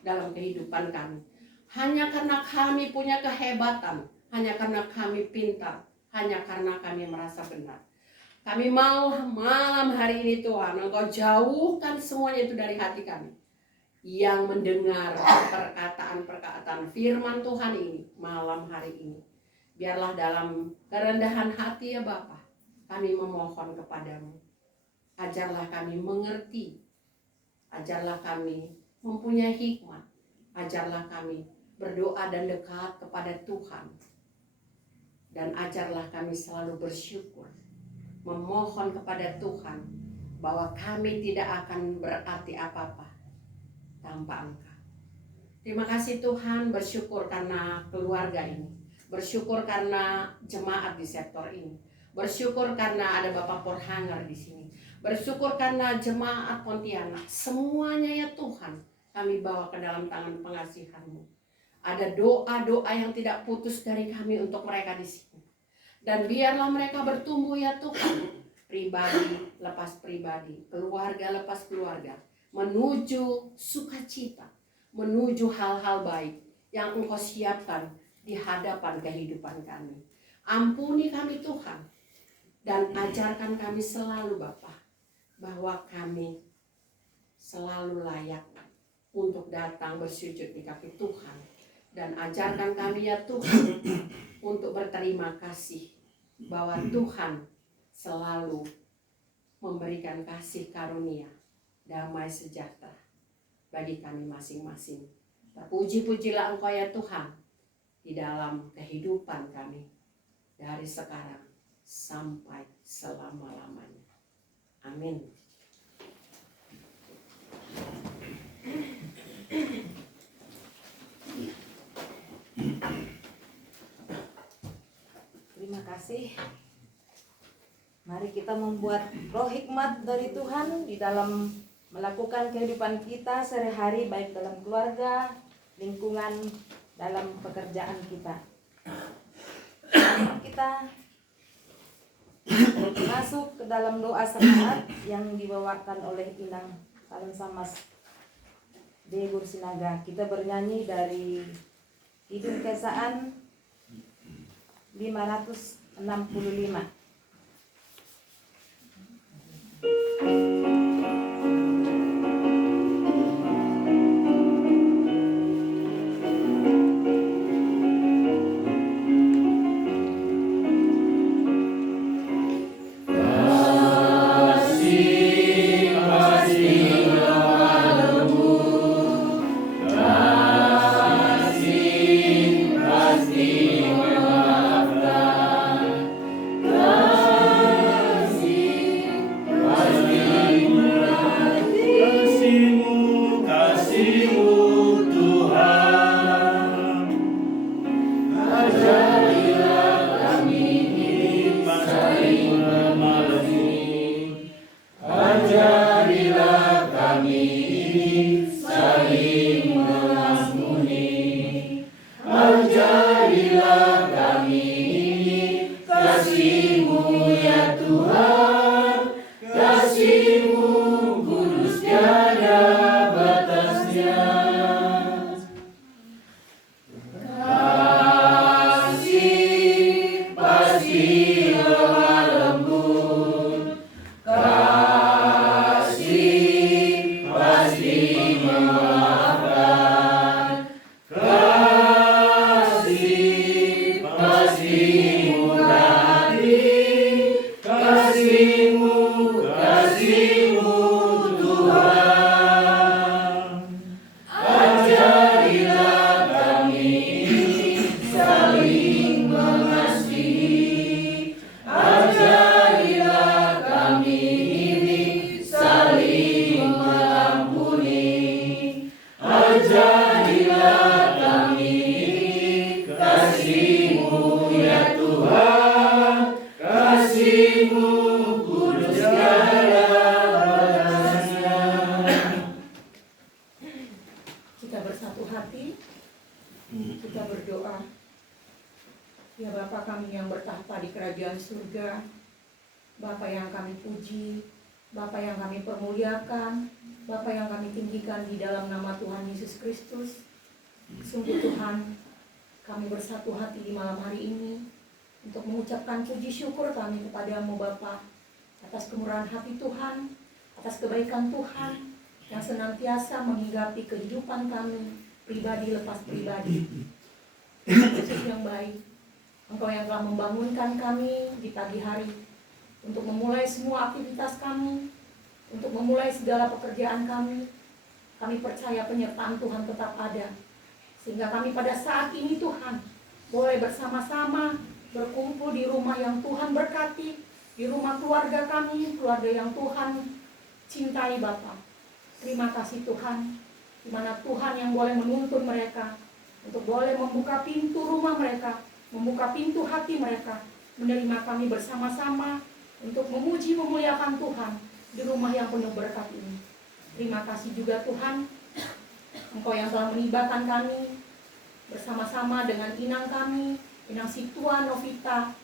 dalam kehidupan kami. Hanya karena kami punya kehebatan, hanya karena kami pintar, hanya karena kami merasa benar. Kami mau malam hari ini Tuhan, Engkau jauhkan semuanya itu dari hati kami. Yang mendengar perkataan-perkataan firman Tuhan ini malam hari ini. Biarlah dalam kerendahan hati ya Bapa, kami memohon kepadamu. Ajarlah kami mengerti, ajarlah kami mempunyai hikmat, ajarlah kami berdoa dan dekat kepada Tuhan. Dan ajarlah kami selalu bersyukur, memohon kepada Tuhan bahwa kami tidak akan berarti apa-apa tanpa Engkau. Terima kasih Tuhan, bersyukur karena keluarga ini, bersyukur karena jemaat di sektor ini, bersyukur karena ada Bapak Porhanger di sini, bersyukur karena jemaat Pontianak. Semuanya ya Tuhan, kami bawa ke dalam tangan pengasihan-Mu. Ada doa-doa yang tidak putus dari kami untuk mereka di sini. Dan biarlah mereka bertumbuh ya Tuhan, pribadi lepas pribadi, keluarga lepas keluarga, menuju sukacita, menuju hal-hal baik yang Engkau siapkan di hadapan kehidupan kami. Ampuni kami Tuhan, dan ajarkan kami selalu Bapa, bahwa kami selalu layak untuk datang bersujud di kaki Tuhan. Dan ajarkan kami ya Tuhan untuk berterima kasih bahwa Tuhan selalu memberikan kasih karunia, damai sejahtera bagi kami masing-masing. Terpuji-pujilah Engkau ya Tuhan di dalam kehidupan kami dari sekarang sampai selama-lamanya. Amin. Terima kasih. Mari kita membuat roh hikmat dari Tuhan di dalam melakukan kehidupan kita sehari-hari, baik dalam keluarga, lingkungan, dalam pekerjaan kita. Kita masuk ke dalam doa semangat yang dibawakan oleh Inang Kalen Samas Debur Sinaga. Kita bernyanyi dari Kidung Kesaan 565. Pasti Kita berdoa. Ya Bapa kami yang bertahta di kerajaan surga, Bapa yang kami puji, Bapa yang kami permuliakan, Bapa yang kami tinggikan di dalam nama Tuhan Yesus Kristus. Sungguh Tuhan, kami bersatu hati di malam hari ini untuk mengucapkan puji syukur kami kepadamu Bapa, atas kemurahan hati Tuhan, atas kebaikan Tuhan yang senantiasa menghinggapi kehidupan kami pribadi lepas pribadi. Yesus yang baik, Engkau yang telah membangunkan kami di pagi hari untuk memulai semua aktivitas kami, untuk memulai segala pekerjaan kami. Kami percaya penyertaan Tuhan tetap ada, sehingga kami pada saat ini Tuhan boleh bersama-sama berkumpul di rumah yang Tuhan berkati, di rumah keluarga kami, keluarga yang Tuhan cintai Bapa. Terima kasih Tuhan, di mana Tuhan yang boleh menuntun mereka untuk boleh membuka pintu rumah mereka, membuka pintu hati mereka, menerima kami bersama-sama untuk memuji memuliakan Tuhan di rumah yang penuh berkat ini. Terima kasih juga Tuhan, Engkau yang telah melibatkan kami bersama-sama dengan inang kami, Inang Situa Novita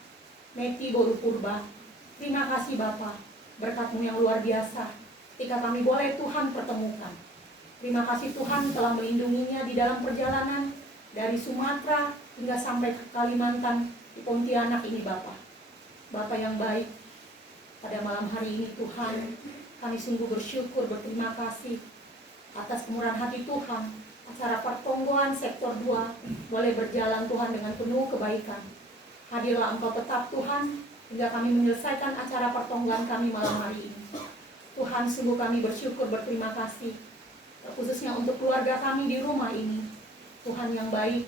Meti Boru Purba. Terima kasih Bapa, berkat-Mu yang luar biasa ketika kami boleh Tuhan pertemukan. Terima kasih Tuhan telah melindunginya di dalam perjalanan dari Sumatera hingga sampai ke Kalimantan di Pontianak ini Bapa. Bapa yang baik, pada malam hari ini Tuhan, kami sungguh bersyukur, berterima kasih atas kemurahan hati Tuhan. Acara pertonggoan sektor 2 boleh berjalan Tuhan dengan penuh kebaikan. Hadirlah Engkau tetap Tuhan, hingga kami menyelesaikan acara pertonggoan kami malam hari ini. Tuhan, sungguh kami bersyukur, berterima kasih, khususnya untuk keluarga kami di rumah ini. Tuhan yang baik,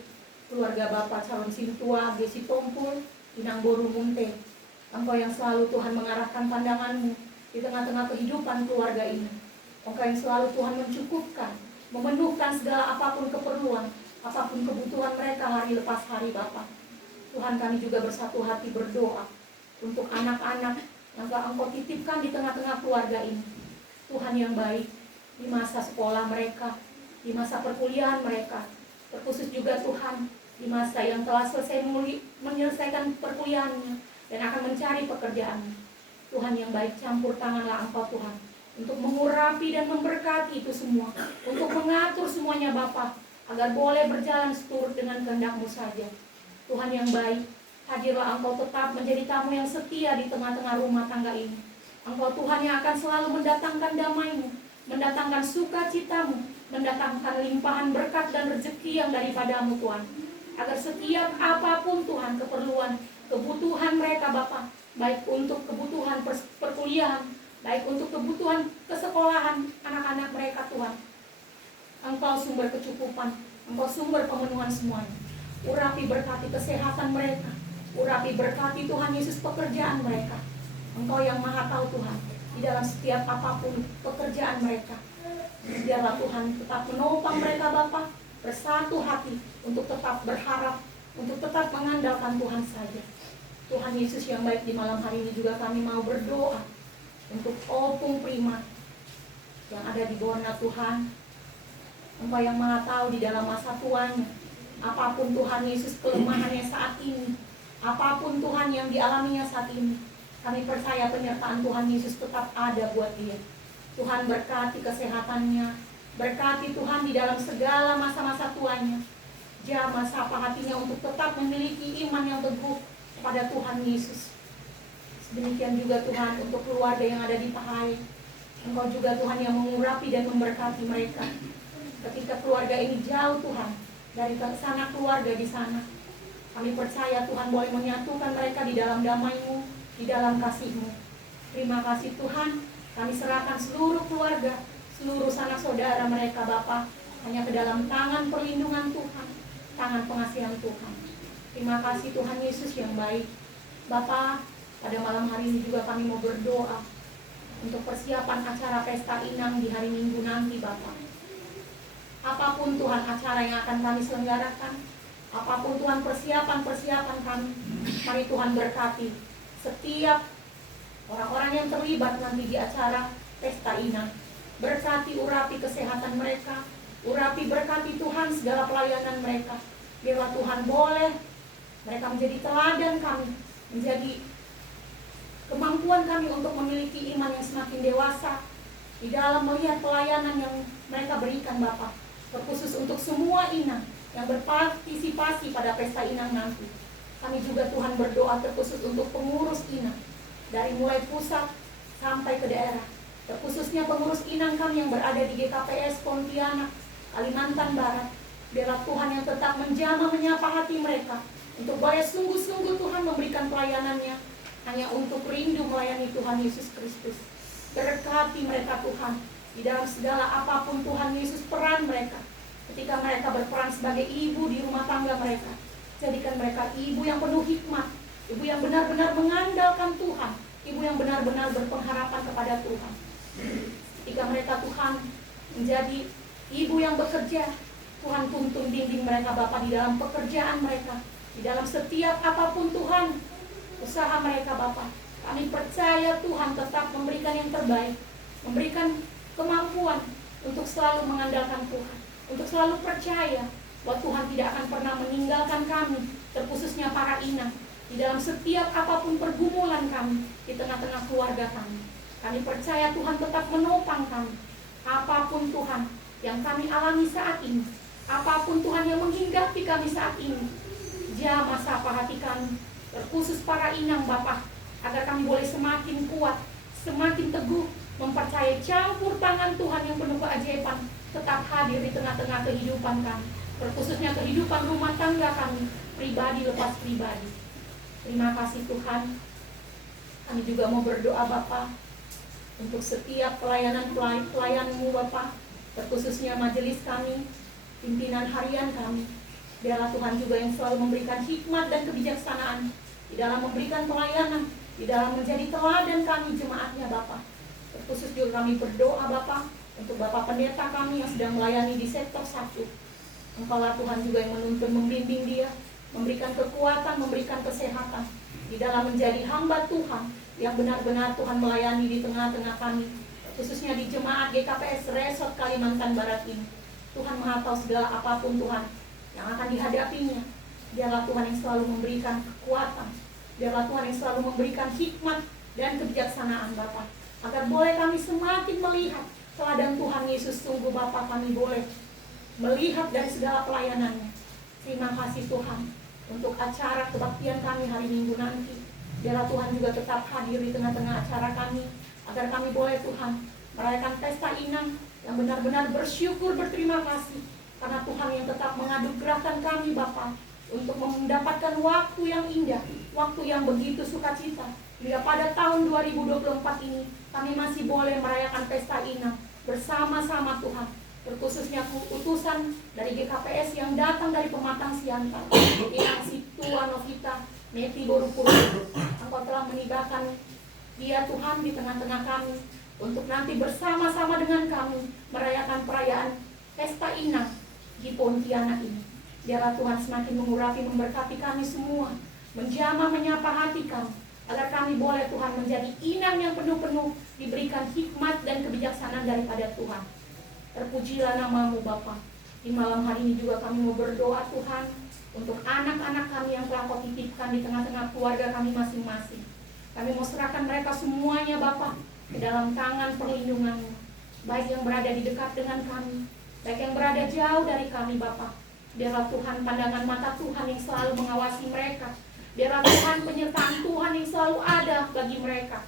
keluarga Bapak Calon Sintua, Desi Tompul, Inang Boru Munte. Engkau yang selalu Tuhan mengarahkan pandangan-Mu di tengah-tengah kehidupan keluarga ini. Engkau yang selalu Tuhan mencukupkan, memenuhkan segala apapun keperluan, apapun kebutuhan mereka hari lepas hari Bapak. Tuhan, kami juga bersatu hati berdoa untuk anak-anak yang telah Engkau titipkan di tengah-tengah keluarga ini. Tuhan yang baik, di masa sekolah mereka, di masa perkuliahan mereka, terkhusus juga Tuhan di masa yang telah selesai menyelesaikan perkuliahannya dan akan mencari pekerjaan. Tuhan yang baik, campur tanganlah Engkau Tuhan untuk mengurapi dan memberkati itu semua, untuk mengatur semuanya Bapa, agar boleh berjalan seturut dengan kehendak-Mu saja. Tuhan yang baik, hadirlah Engkau tetap menjadi tamu yang setia di tengah-tengah rumah tangga ini. Engkau Tuhan yang akan selalu mendatangkan damai-Mu, mendatangkan sukacita-Mu, mendatangkan limpahan berkat dan rezeki yang daripada-Mu Tuhan. Agar setiap apapun Tuhan keperluan, kebutuhan mereka Bapa, baik untuk kebutuhan perkuliahan, baik untuk kebutuhan kesekolahan anak-anak mereka Tuhan. Engkau sumber kecukupan, Engkau sumber pemenuhan semuanya. Urapi berkati kesehatan mereka, urapi berkati Tuhan Yesus pekerjaan mereka. Engkau yang maha tahu Tuhan, di dalam setiap apapun pekerjaan mereka. Biarlah Tuhan tetap menopang mereka Bapa, bersatu hati untuk tetap berharap, untuk tetap mengandalkan Tuhan saja. Tuhan Yesus yang baik, di malam hari ini juga kami mau berdoa untuk Opung Prima yang ada di Bona Tuhan. Engkau yang maha tahu di dalam masa tuanya, apapun Tuhan Yesus kelemahannya saat ini, apapun Tuhan yang dialaminya saat ini, kami percaya penyertaan Tuhan Yesus tetap ada buat dia. Tuhan berkati kesehatannya, berkati Tuhan di dalam segala masa-masa tuanya. Jamah sapa hatinya untuk tetap memiliki iman yang teguh kepada Tuhan Yesus. Demikian juga Tuhan untuk keluarga yang ada di Pahai. Engkau juga Tuhan yang mengurapi dan memberkati mereka. Ketika keluarga ini jauh Tuhan dari sana keluarga di sana, kami percaya Tuhan boleh menyatukan mereka di dalam damai-Mu, di dalam kasih-Mu. Terima kasih Tuhan, kami serahkan seluruh keluarga, seluruh sanak saudara mereka Bapa, hanya ke dalam tangan perlindungan Tuhan, tangan pengasihan Tuhan. Terima kasih Tuhan Yesus yang baik. Bapa, pada malam hari ini juga kami mau berdoa untuk persiapan acara pesta inang di hari Minggu nanti Bapa. Apapun Tuhan acara yang akan kami selenggarakan, apapun Tuhan persiapan kami, mari Tuhan berkati setiap orang-orang yang terlibat nanti di acara pesta inang. Berkati, urapi kesehatan mereka, urapi berkati Tuhan segala pelayanan mereka. Biarlah Tuhan boleh mereka menjadi teladan kami, menjadi kemampuan kami untuk memiliki iman yang semakin dewasa di dalam melihat pelayanan yang mereka berikan Bapa. Terkhusus untuk semua inang yang berpartisipasi pada pesta inang nanti. Kami juga Tuhan berdoa terkhusus untuk pengurus inang dari mulai pusat sampai ke daerah. Terkhususnya pengurus inang kami yang berada di GKPS Pontianak, Kalimantan Barat. Biarlah Tuhan yang tetap menjamah menyapa hati mereka untuk boleh sungguh-sungguh Tuhan memberikan pelayanannya hanya untuk rindu melayani Tuhan Yesus Kristus. Berkati mereka Tuhan di dalam segala apapun Tuhan Yesus peran mereka. Ketika mereka berperan sebagai ibu di rumah tangga mereka, jadikan mereka ibu yang penuh hikmat, ibu yang benar-benar mengandalkan Tuhan, ibu yang benar-benar berpengharapan kepada Tuhan. Ketika mereka Tuhan menjadi ibu yang bekerja, Tuhan tuntun bimbing mereka Bapa di dalam pekerjaan mereka, di dalam setiap apapun Tuhan usaha mereka Bapa. Kami percaya Tuhan tetap memberikan yang terbaik, memberikan kemampuan untuk selalu mengandalkan Tuhan, untuk selalu percaya bahwa Tuhan tidak akan pernah meninggalkan kami, terkhususnya para inang, di dalam setiap apapun pergumulan kami, di tengah-tengah keluarga kami. Kami percaya Tuhan tetap menopang kami, apapun Tuhan yang kami alami saat ini, apapun Tuhan yang menghinggapi kami saat ini. Jamah sapa hati kami, terkhusus para inang Bapa, agar kami boleh semakin kuat, semakin teguh, mempercayai campur tangan Tuhan yang penuh keajaiban tetap hadir di tengah-tengah kehidupan kami, terkhususnya kehidupan rumah tangga kami, pribadi lepas pribadi. Terima kasih Tuhan. Kami juga mau berdoa Bapa untuk setiap pelayan-Mu Bapa, terkhususnya majelis kami, pimpinan harian kami. Biarlah Tuhan juga yang selalu memberikan hikmat dan kebijaksanaan di dalam memberikan pelayanan, di dalam menjadi teladan kami jemaatnya Bapa. Terkhusus juga kami berdoa Bapa untuk Bapak Pendeta kami yang sedang melayani di sektor 1. Engkaulah Tuhan juga yang menuntun, membimbing dia, memberikan kekuatan, memberikan kesehatan di dalam menjadi hamba Tuhan yang benar-benar Tuhan melayani di tengah-tengah kami, khususnya di jemaat GKPS Resort Kalimantan Barat ini. Tuhan Maha tahu segala apapun Tuhan yang akan dihadapinya. Biarlah Tuhan yang selalu memberikan kekuatan, biarlah Tuhan yang selalu memberikan hikmat dan kebijaksanaan Bapa, agar boleh kami semakin melihat teladan Tuhan Yesus. Sungguh Bapa, kami boleh melihat dari segala pelayanannya. Terima kasih Tuhan untuk acara kebaktian kami hari Minggu nanti. Biarlah Tuhan juga tetap hadir di tengah-tengah acara kami, agar kami boleh Tuhan merayakan pesta inang yang benar-benar bersyukur, berterima kasih karena Tuhan yang tetap menganugerahkan kami Bapa untuk mendapatkan waktu yang indah, waktu yang begitu sukacita. Bila pada tahun 2024 ini kami masih boleh merayakan pesta inang bersama-sama Tuhan, terkhususnya utusan dari GKPS yang datang dari Pematang Siantar, Inang Situa Novita Meti Borupuru. Engkau telah menibahkan dia Tuhan di tengah-tengah kami untuk nanti bersama-sama dengan kami merayakan perayaan pesta inang di Pontianak ini. Biarlah Tuhan semakin mengurapi, memberkati kami semua, menjamah menyapa hati kami, agar kami boleh Tuhan menjadi inang yang penuh-penuh diberikan hikmat dan kebijaksanaan daripada Tuhan. Terpujilah nama-Mu Bapa. Di malam hari ini juga kami mau berdoa Tuhan untuk anak-anak kami yang telah Kau titipkan di tengah-tengah keluarga kami masing-masing. Kami mau serahkan mereka semuanya Bapa ke dalam tangan perlindungan-Mu, baik yang berada di dekat dengan kami, baik yang berada jauh dari kami Bapa. Biarlah Tuhan pandangan mata Tuhan yang selalu mengawasi mereka. Biarlah Tuhan penyertaan Tuhan yang selalu ada bagi mereka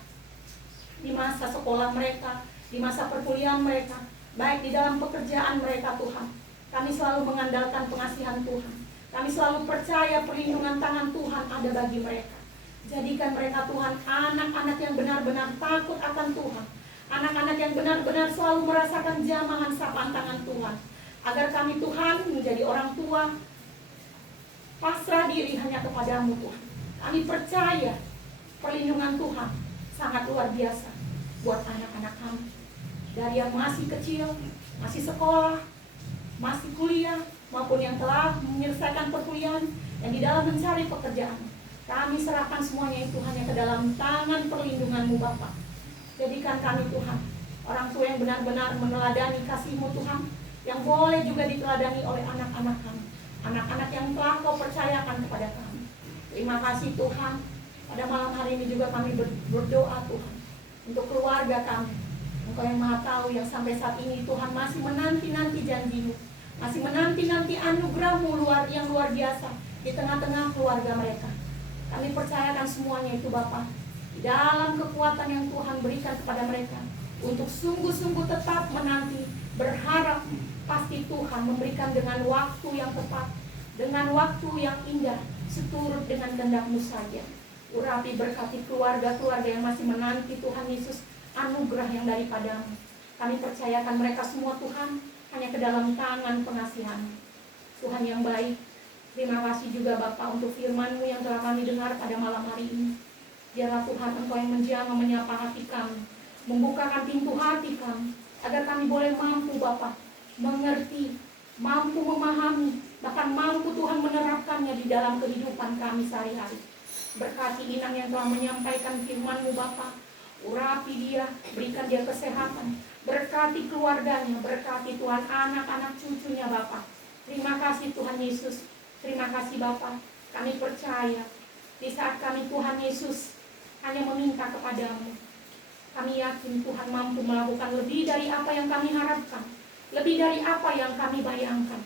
di masa sekolah mereka, di masa perkuliahan mereka, baik di dalam pekerjaan mereka Tuhan. Kami selalu mengandalkan pengasihan Tuhan. Kami selalu percaya perlindungan tangan Tuhan ada bagi mereka. Jadikan mereka Tuhan anak-anak yang benar-benar takut akan Tuhan, anak-anak yang benar-benar selalu merasakan jamahan sapaan tangan Tuhan, agar kami Tuhan menjadi orang tua pasrah diri hanya kepadamu Tuhan. Kami percaya perlindungan Tuhan sangat luar biasa buat anak-anak kami, dari yang masih kecil, masih sekolah, masih kuliah, maupun yang telah menyelesaikan perkuliahan dan di dalam mencari pekerjaan. Kami serahkan semuanya itu hanya ke dalam tangan perlindungan-Mu Bapa. Jadikan kami Tuhan orang tua yang benar-benar meneladani kasih-Mu Tuhan, yang boleh juga diteladani oleh anak-anak kami. anak-anak yang telah Kau percayakan kepada kami. Terima kasih Tuhan. Pada malam hari ini juga kami berdoa Tuhan untuk keluarga kami. Engkau yang Maha Tahu yang sampai saat ini Tuhan masih menanti-nanti janji-Mu, masih menanti-nanti anugerah-Mu yang luar biasa di tengah-tengah keluarga mereka. Kami percayakan semuanya itu Bapa, di dalam kekuatan yang Tuhan berikan kepada mereka, untuk sungguh-sungguh tetap menanti, berharap pasti Tuhan memberikan dengan waktu yang tepat, dengan waktu yang indah, seturut dengan kehendak-Mu saja. Urapi berkati keluarga-keluarga yang masih menanti Tuhan Yesus anugerah yang daripada-Mu. Kami percayakan mereka semua Tuhan hanya ke dalam tangan pengasihan Tuhan yang baik. Terima kasih juga Bapa untuk firman-Mu yang telah kami dengar pada malam hari ini. Biarlah Tuhan Engkau yang menjamah menyapa hati kami, membukakan pintu hati kami, agar kami boleh mampu Bapa mengerti, mampu memahami, bahkan mampu Tuhan menerapkannya di dalam kehidupan kami sehari-hari. Berkati Inang yang telah menyampaikan firman-Mu Bapa, urapi dia, berikan dia kesehatan, berkati keluarganya, berkati Tuhan anak-anak cucunya Bapa. Terima kasih Tuhan Yesus, terima kasih Bapa. Kami percaya di saat kami Tuhan Yesus hanya meminta kepadamu, kami yakin Tuhan mampu melakukan lebih dari apa yang kami harapkan, lebih dari apa yang kami bayangkan.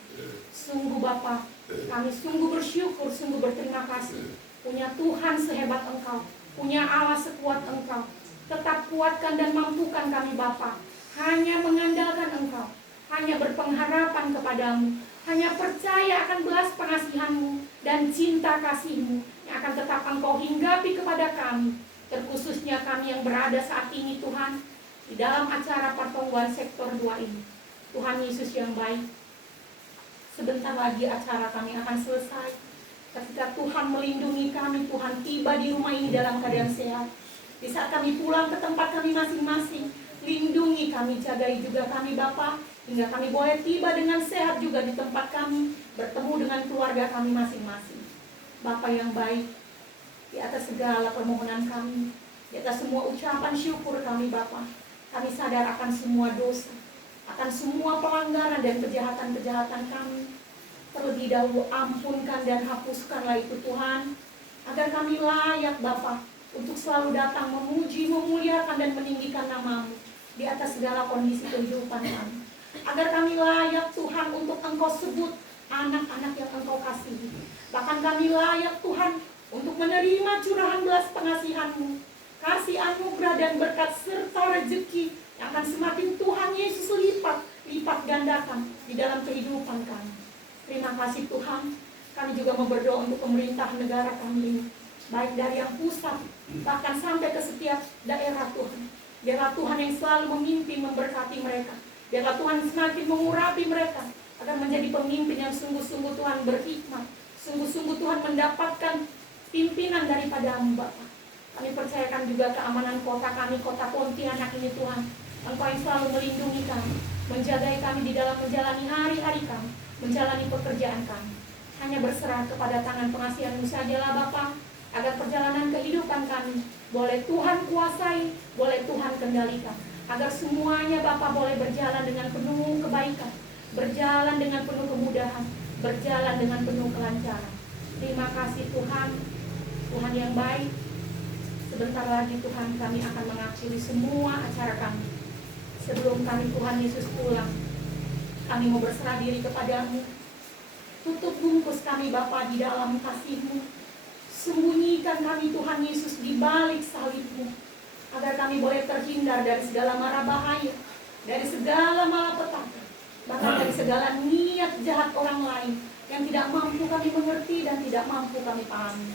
Sungguh Bapa, kami sungguh bersyukur, sungguh berterima kasih. Punya Tuhan sehebat Engkau, punya Allah sekuat Engkau. Tetap kuatkan dan mampukan kami Bapa, hanya mengandalkan Engkau, hanya berpengharapan kepadamu, hanya percaya akan belas pengasihan-Mu dan cinta kasih-Mu yang akan tetap Engkau hinggapi kepada kami, terkhususnya kami yang berada saat ini Tuhan, di dalam acara pertemuan sektor 2 ini. Tuhan Yesus yang baik, sebentar lagi acara kami akan selesai. Ketika Tuhan melindungi kami, Tuhan tiba di rumah ini dalam keadaan sehat. Di saat kami pulang ke tempat kami masing-masing, lindungi kami, jagai juga kami Bapa, hingga kami boleh tiba dengan sehat juga di tempat kami, bertemu dengan keluarga kami masing-masing. Bapa yang baik, di atas segala permohonan kami, di atas semua ucapan syukur kami Bapa, kami sadar akan semua dosa, akan semua pelanggaran dan kejahatan-kejahatan kami. Terlebih dahulu ampunkan dan hapuskanlah itu Tuhan, agar kami layak Bapa untuk selalu datang memuji, memuliakan dan meninggikan nama-Mu di atas segala kondisi kehidupan kami. Agar kami layak Tuhan untuk Engkau sebut anak-anak yang Engkau kasihi. Bahkan kami layak Tuhan untuk menerima curahan belas pengasihan-Mu, kasih anugerah dan berkat serta rezeki yang akan semakin Tuhan Yesus lipat gandakan di dalam kehidupan kami. Terima kasih Tuhan. Kami juga berdoa untuk pemerintah negara kami ini, baik dari yang pusat bahkan sampai ke setiap daerah Tuhan. Biarlah Tuhan yang selalu memimpin, memberkati mereka. Biarlah Tuhan semakin mengurapi mereka agar menjadi pemimpin yang sungguh-sungguh Tuhan berhikmat, sungguh-sungguh Tuhan mendapatkan pimpinan daripada-Mu Bapa. Kami percayakan juga keamanan kota kami, kota Pontianak ini Tuhan. Engkau yang selalu melindungi kami, menjagai kami di dalam menjalani hari-hari kami, menjalani pekerjaan kami. Hanya berserah kepada tangan pengasihan-Mu sajalah Bapa, agar perjalanan kehidupan kami boleh Tuhan kuasai, boleh Tuhan kendalikan, agar semuanya Bapa boleh berjalan dengan penuh kebaikan, berjalan dengan penuh kemudahan, berjalan dengan penuh kelancaran. Terima kasih Tuhan, Tuhan yang baik. Sebentar lagi Tuhan kami akan mengakhiri semua acara kami. Sebelum kami Tuhan Yesus pulang, kami mau berserah diri kepadamu. Tutup bungkus kami Bapa di dalam kasih-Mu. Sembunyikan kami Tuhan Yesus di balik salib-Mu, agar kami boleh terhindar dari segala mara bahaya, dari segala malapetaka, bahkan dari segala niat jahat orang lain yang tidak mampu kami mengerti dan tidak mampu kami pahami.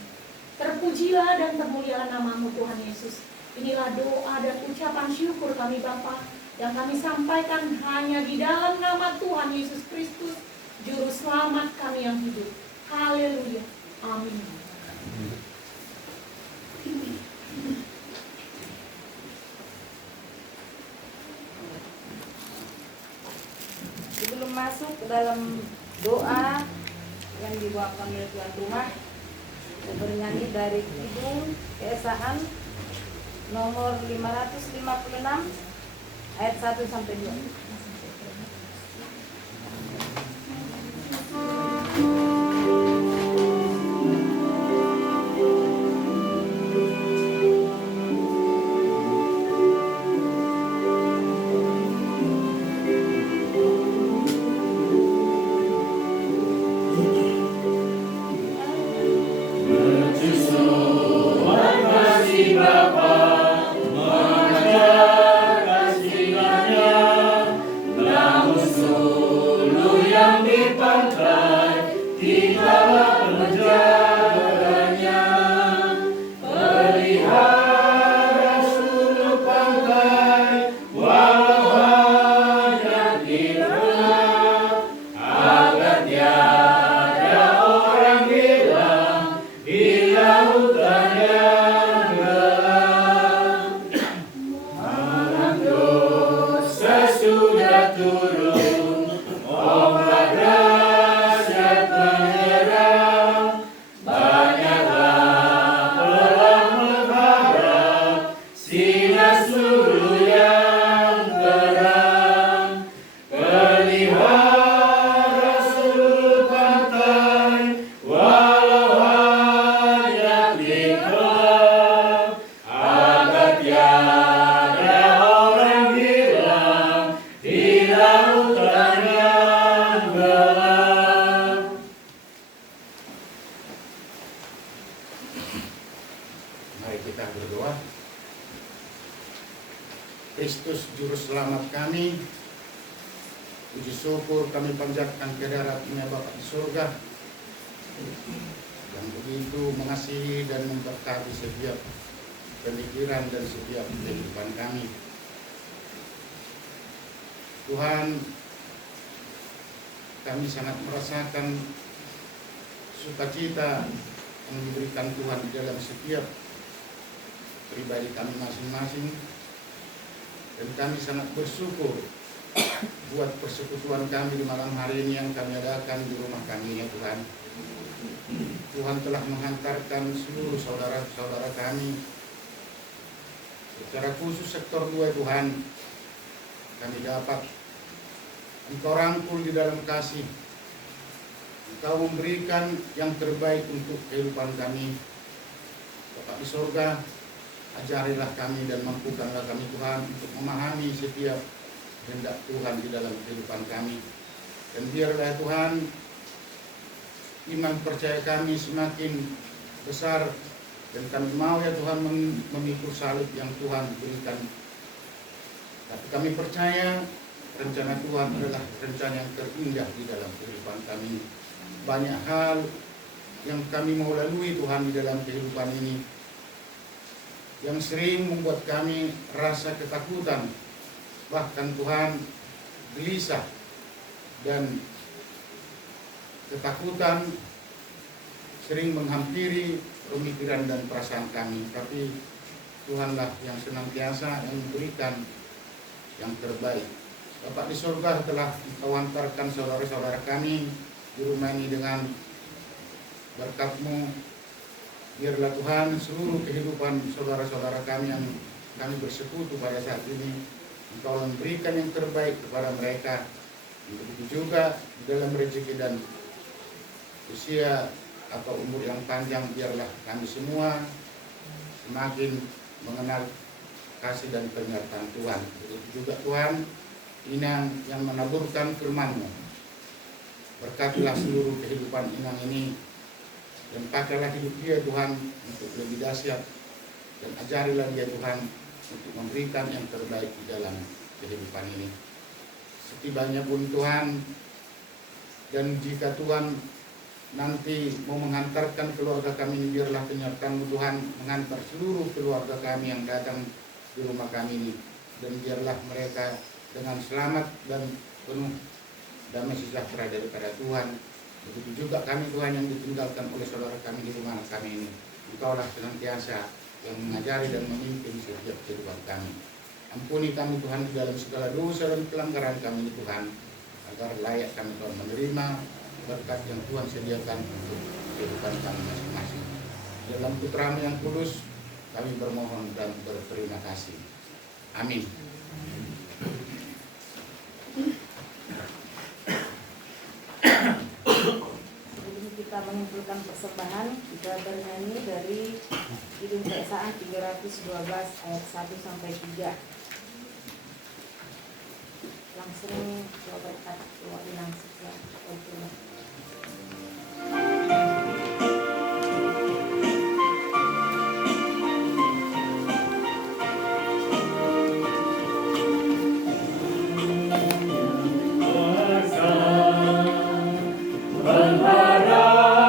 Terpujilah dan termulialah nama-Mu Tuhan Yesus. Inilah doa dan ucapan syukur kami Bapa, yang kami sampaikan hanya di dalam nama Tuhan Yesus Kristus, Juru Selamat kami yang hidup. Haleluya. Amin. Sebelum masuk ke dalam doa yang dibawakan oleh tuan rumah, kita bernyanyi dari Kidung Keesaan nomor 556 ayat 1 sampai 2. Engkaulah penjaganya, pelihara seluruh pantai, walau hanya di gelap, agar tiada orang hilang di lautan yang gelap. Malam dosa sudah turun, ombak dahsyat menyerang, banyaklah pelang mengharap sinar suruh yang terang. Pelihara seluruh pantai, walau hanya di gelap, agar tiada orang hilang di lautan yang gelap. Mari kita berdoa. Kristus Juru Selamat kami, puji syukur kami panjatkan kehadirat-Nya Bapa di surga yang begitu mengasihi dan memberkati setiap pemikiran dan setiap kehidupan kami. Tuhan, kami sangat merasakan sukacita yang diberikan Tuhan di dalam setiap pribadi kami masing-masing, dan kami sangat bersyukur buat persekutuan kami di malam hari ini yang kami adakan di rumah kami, ya Tuhan. Tuhan telah menghantarkan seluruh saudara-saudara kami, secara khusus sektor 2, Tuhan. Kami dapat Engkau rangkul di dalam kasih. Engkau memberikan yang terbaik untuk kehidupan kami. Bapa di surga, ajarilah kami dan mampukanlah kami, Tuhan, untuk memahami setiap kehendak Tuhan di dalam kehidupan kami. Dan biarlah Tuhan, iman percaya kami semakin besar, dan kami mau, ya Tuhan, memikul salib yang Tuhan berikan. Tapi kami percaya rencana Tuhan adalah rencana yang terindah di dalam kehidupan kami. Banyak hal yang kami mau lalui, Tuhan, di dalam kehidupan ini, yang sering membuat kami rasa ketakutan, bahkan Tuhan gelisah, dan ketakutan sering menghampiri pemikiran dan perasaan kami. Tapi Tuhanlah yang senantiasa yang memberikan yang terbaik. Bapak di surga, telah Engkau hantarkan saudara-saudara kami di rumah ini dengan berkat-Mu. Biarlah Tuhan seluruh kehidupan saudara-saudara kami yang kami bersekutu pada saat ini, Engkau memberikan yang terbaik kepada mereka. Begitu juga di dalam rezeki dan usia atau umur yang panjang, biarlah kami semua semakin mengenal kasih dan penyertaan Tuhan. Begitu juga Tuhan, Inang yang menaburkan firman-Mu. Berkatilah seluruh kehidupan Inang ini, dan pakailah hidup dia, Tuhan, untuk lebih dahsyat, dan ajarilah dia, Tuhan, untuk memberikan yang terbaik di dalam kehidupan ini. Setibanya pun Tuhan, dan jika Tuhan nanti mau menghantarkan keluarga kami ini, biarlah penyertaan-Mu, Tuhan, menghantar seluruh keluarga kami yang datang di rumah kami ini, dan biarlah mereka dengan selamat dan penuh damai sejahtera daripada Tuhan. Begitu juga kami, Tuhan, yang ditinggalkan oleh saudara kami di rumah kami ini. Engkaulah senantiasa yang mengajari dan memimpin setiap kehidupan kami. Ampuni kami, Tuhan, di dalam segala dosa dan pelanggaran kami, Tuhan, agar layak kami, Tuhan, menerima berkat yang Tuhan sediakan untuk kehidupan kami masing-masing. Dalam Putra-Mu yang kudus, kami bermohon dan berterima kasih. Amin. Sebelum kita mengumpulkan persembahan, kita bernyanyi dari Kidung Keesaan 312 ayat 1 sampai 3. Langsung doa berkat doa langsung ya. Berharap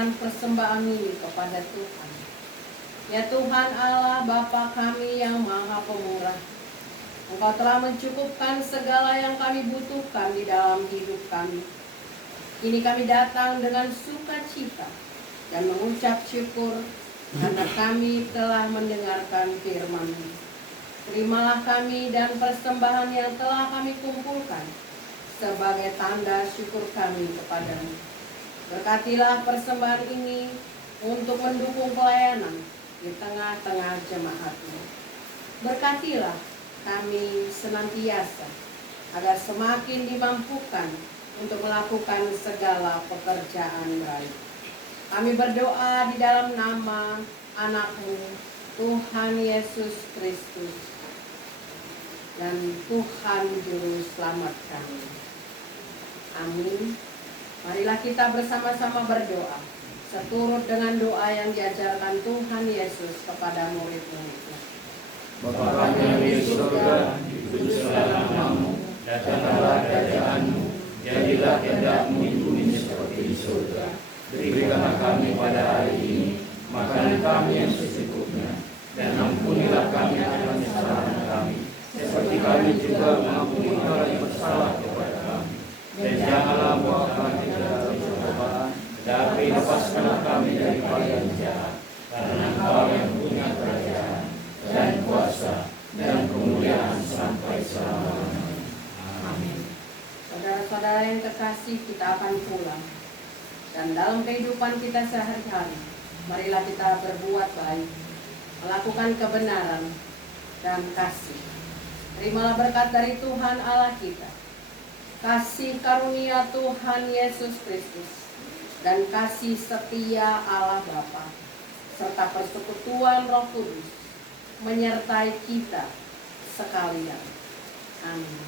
menyerahkan persembahan ini kepada Tuhan. Ya Tuhan Allah Bapa kami yang Maha Pemurah, Engkau telah mencukupkan segala yang kami butuhkan di dalam hidup kami. Kini kami datang dengan sukacita dan mengucap syukur karena kami telah mendengarkan firman-Mu. Terimalah kami dan persembahan yang telah kami kumpulkan sebagai tanda syukur kami kepadamu. Berkatilah persembahan ini untuk mendukung pelayanan di tengah-tengah jemaat-Mu. Berkatilah kami senantiasa agar semakin dimampukan untuk melakukan segala pekerjaan baik. Kami berdoa di dalam nama anak-Mu, Tuhan Yesus Kristus, dan Tuhan Juru Selamat kami. Amin. Marilah kita bersama-sama berdoa seturut dengan doa yang diajarkan Tuhan Yesus kepada murid-muridnya. Bapa kami yang di surga, dikuduskanlah namamu, datanglah kerajaanmu, jadilah kehendak-Mu di bumi seperti di surga. Berikanlah kami pada hari ini makanan kami yang secukupnya, dan ampunilah kami akan kesalahan kami, seperti kami juga mengampuni orang yang bersalah kepada kami. Dan janganlah membawa kami ke dalam pencobaan, tetapi lepaskanlah kami daripada yang jahat, karena Engkau yang punya kerajaan dan kuasa dan kemuliaan sampai selama-lamanya. Amin. Saudara-saudara yang terkasih, kita akan pulang. Dan dalam kehidupan kita sehari-hari, marilah kita berbuat baik, melakukan kebenaran dan kasih. Terimalah berkat dari Tuhan Allah kita, kasih karunia Tuhan Yesus Kristus, dan kasih setia Allah Bapa, serta persekutuan Roh Kudus menyertai kita sekalian. Amin.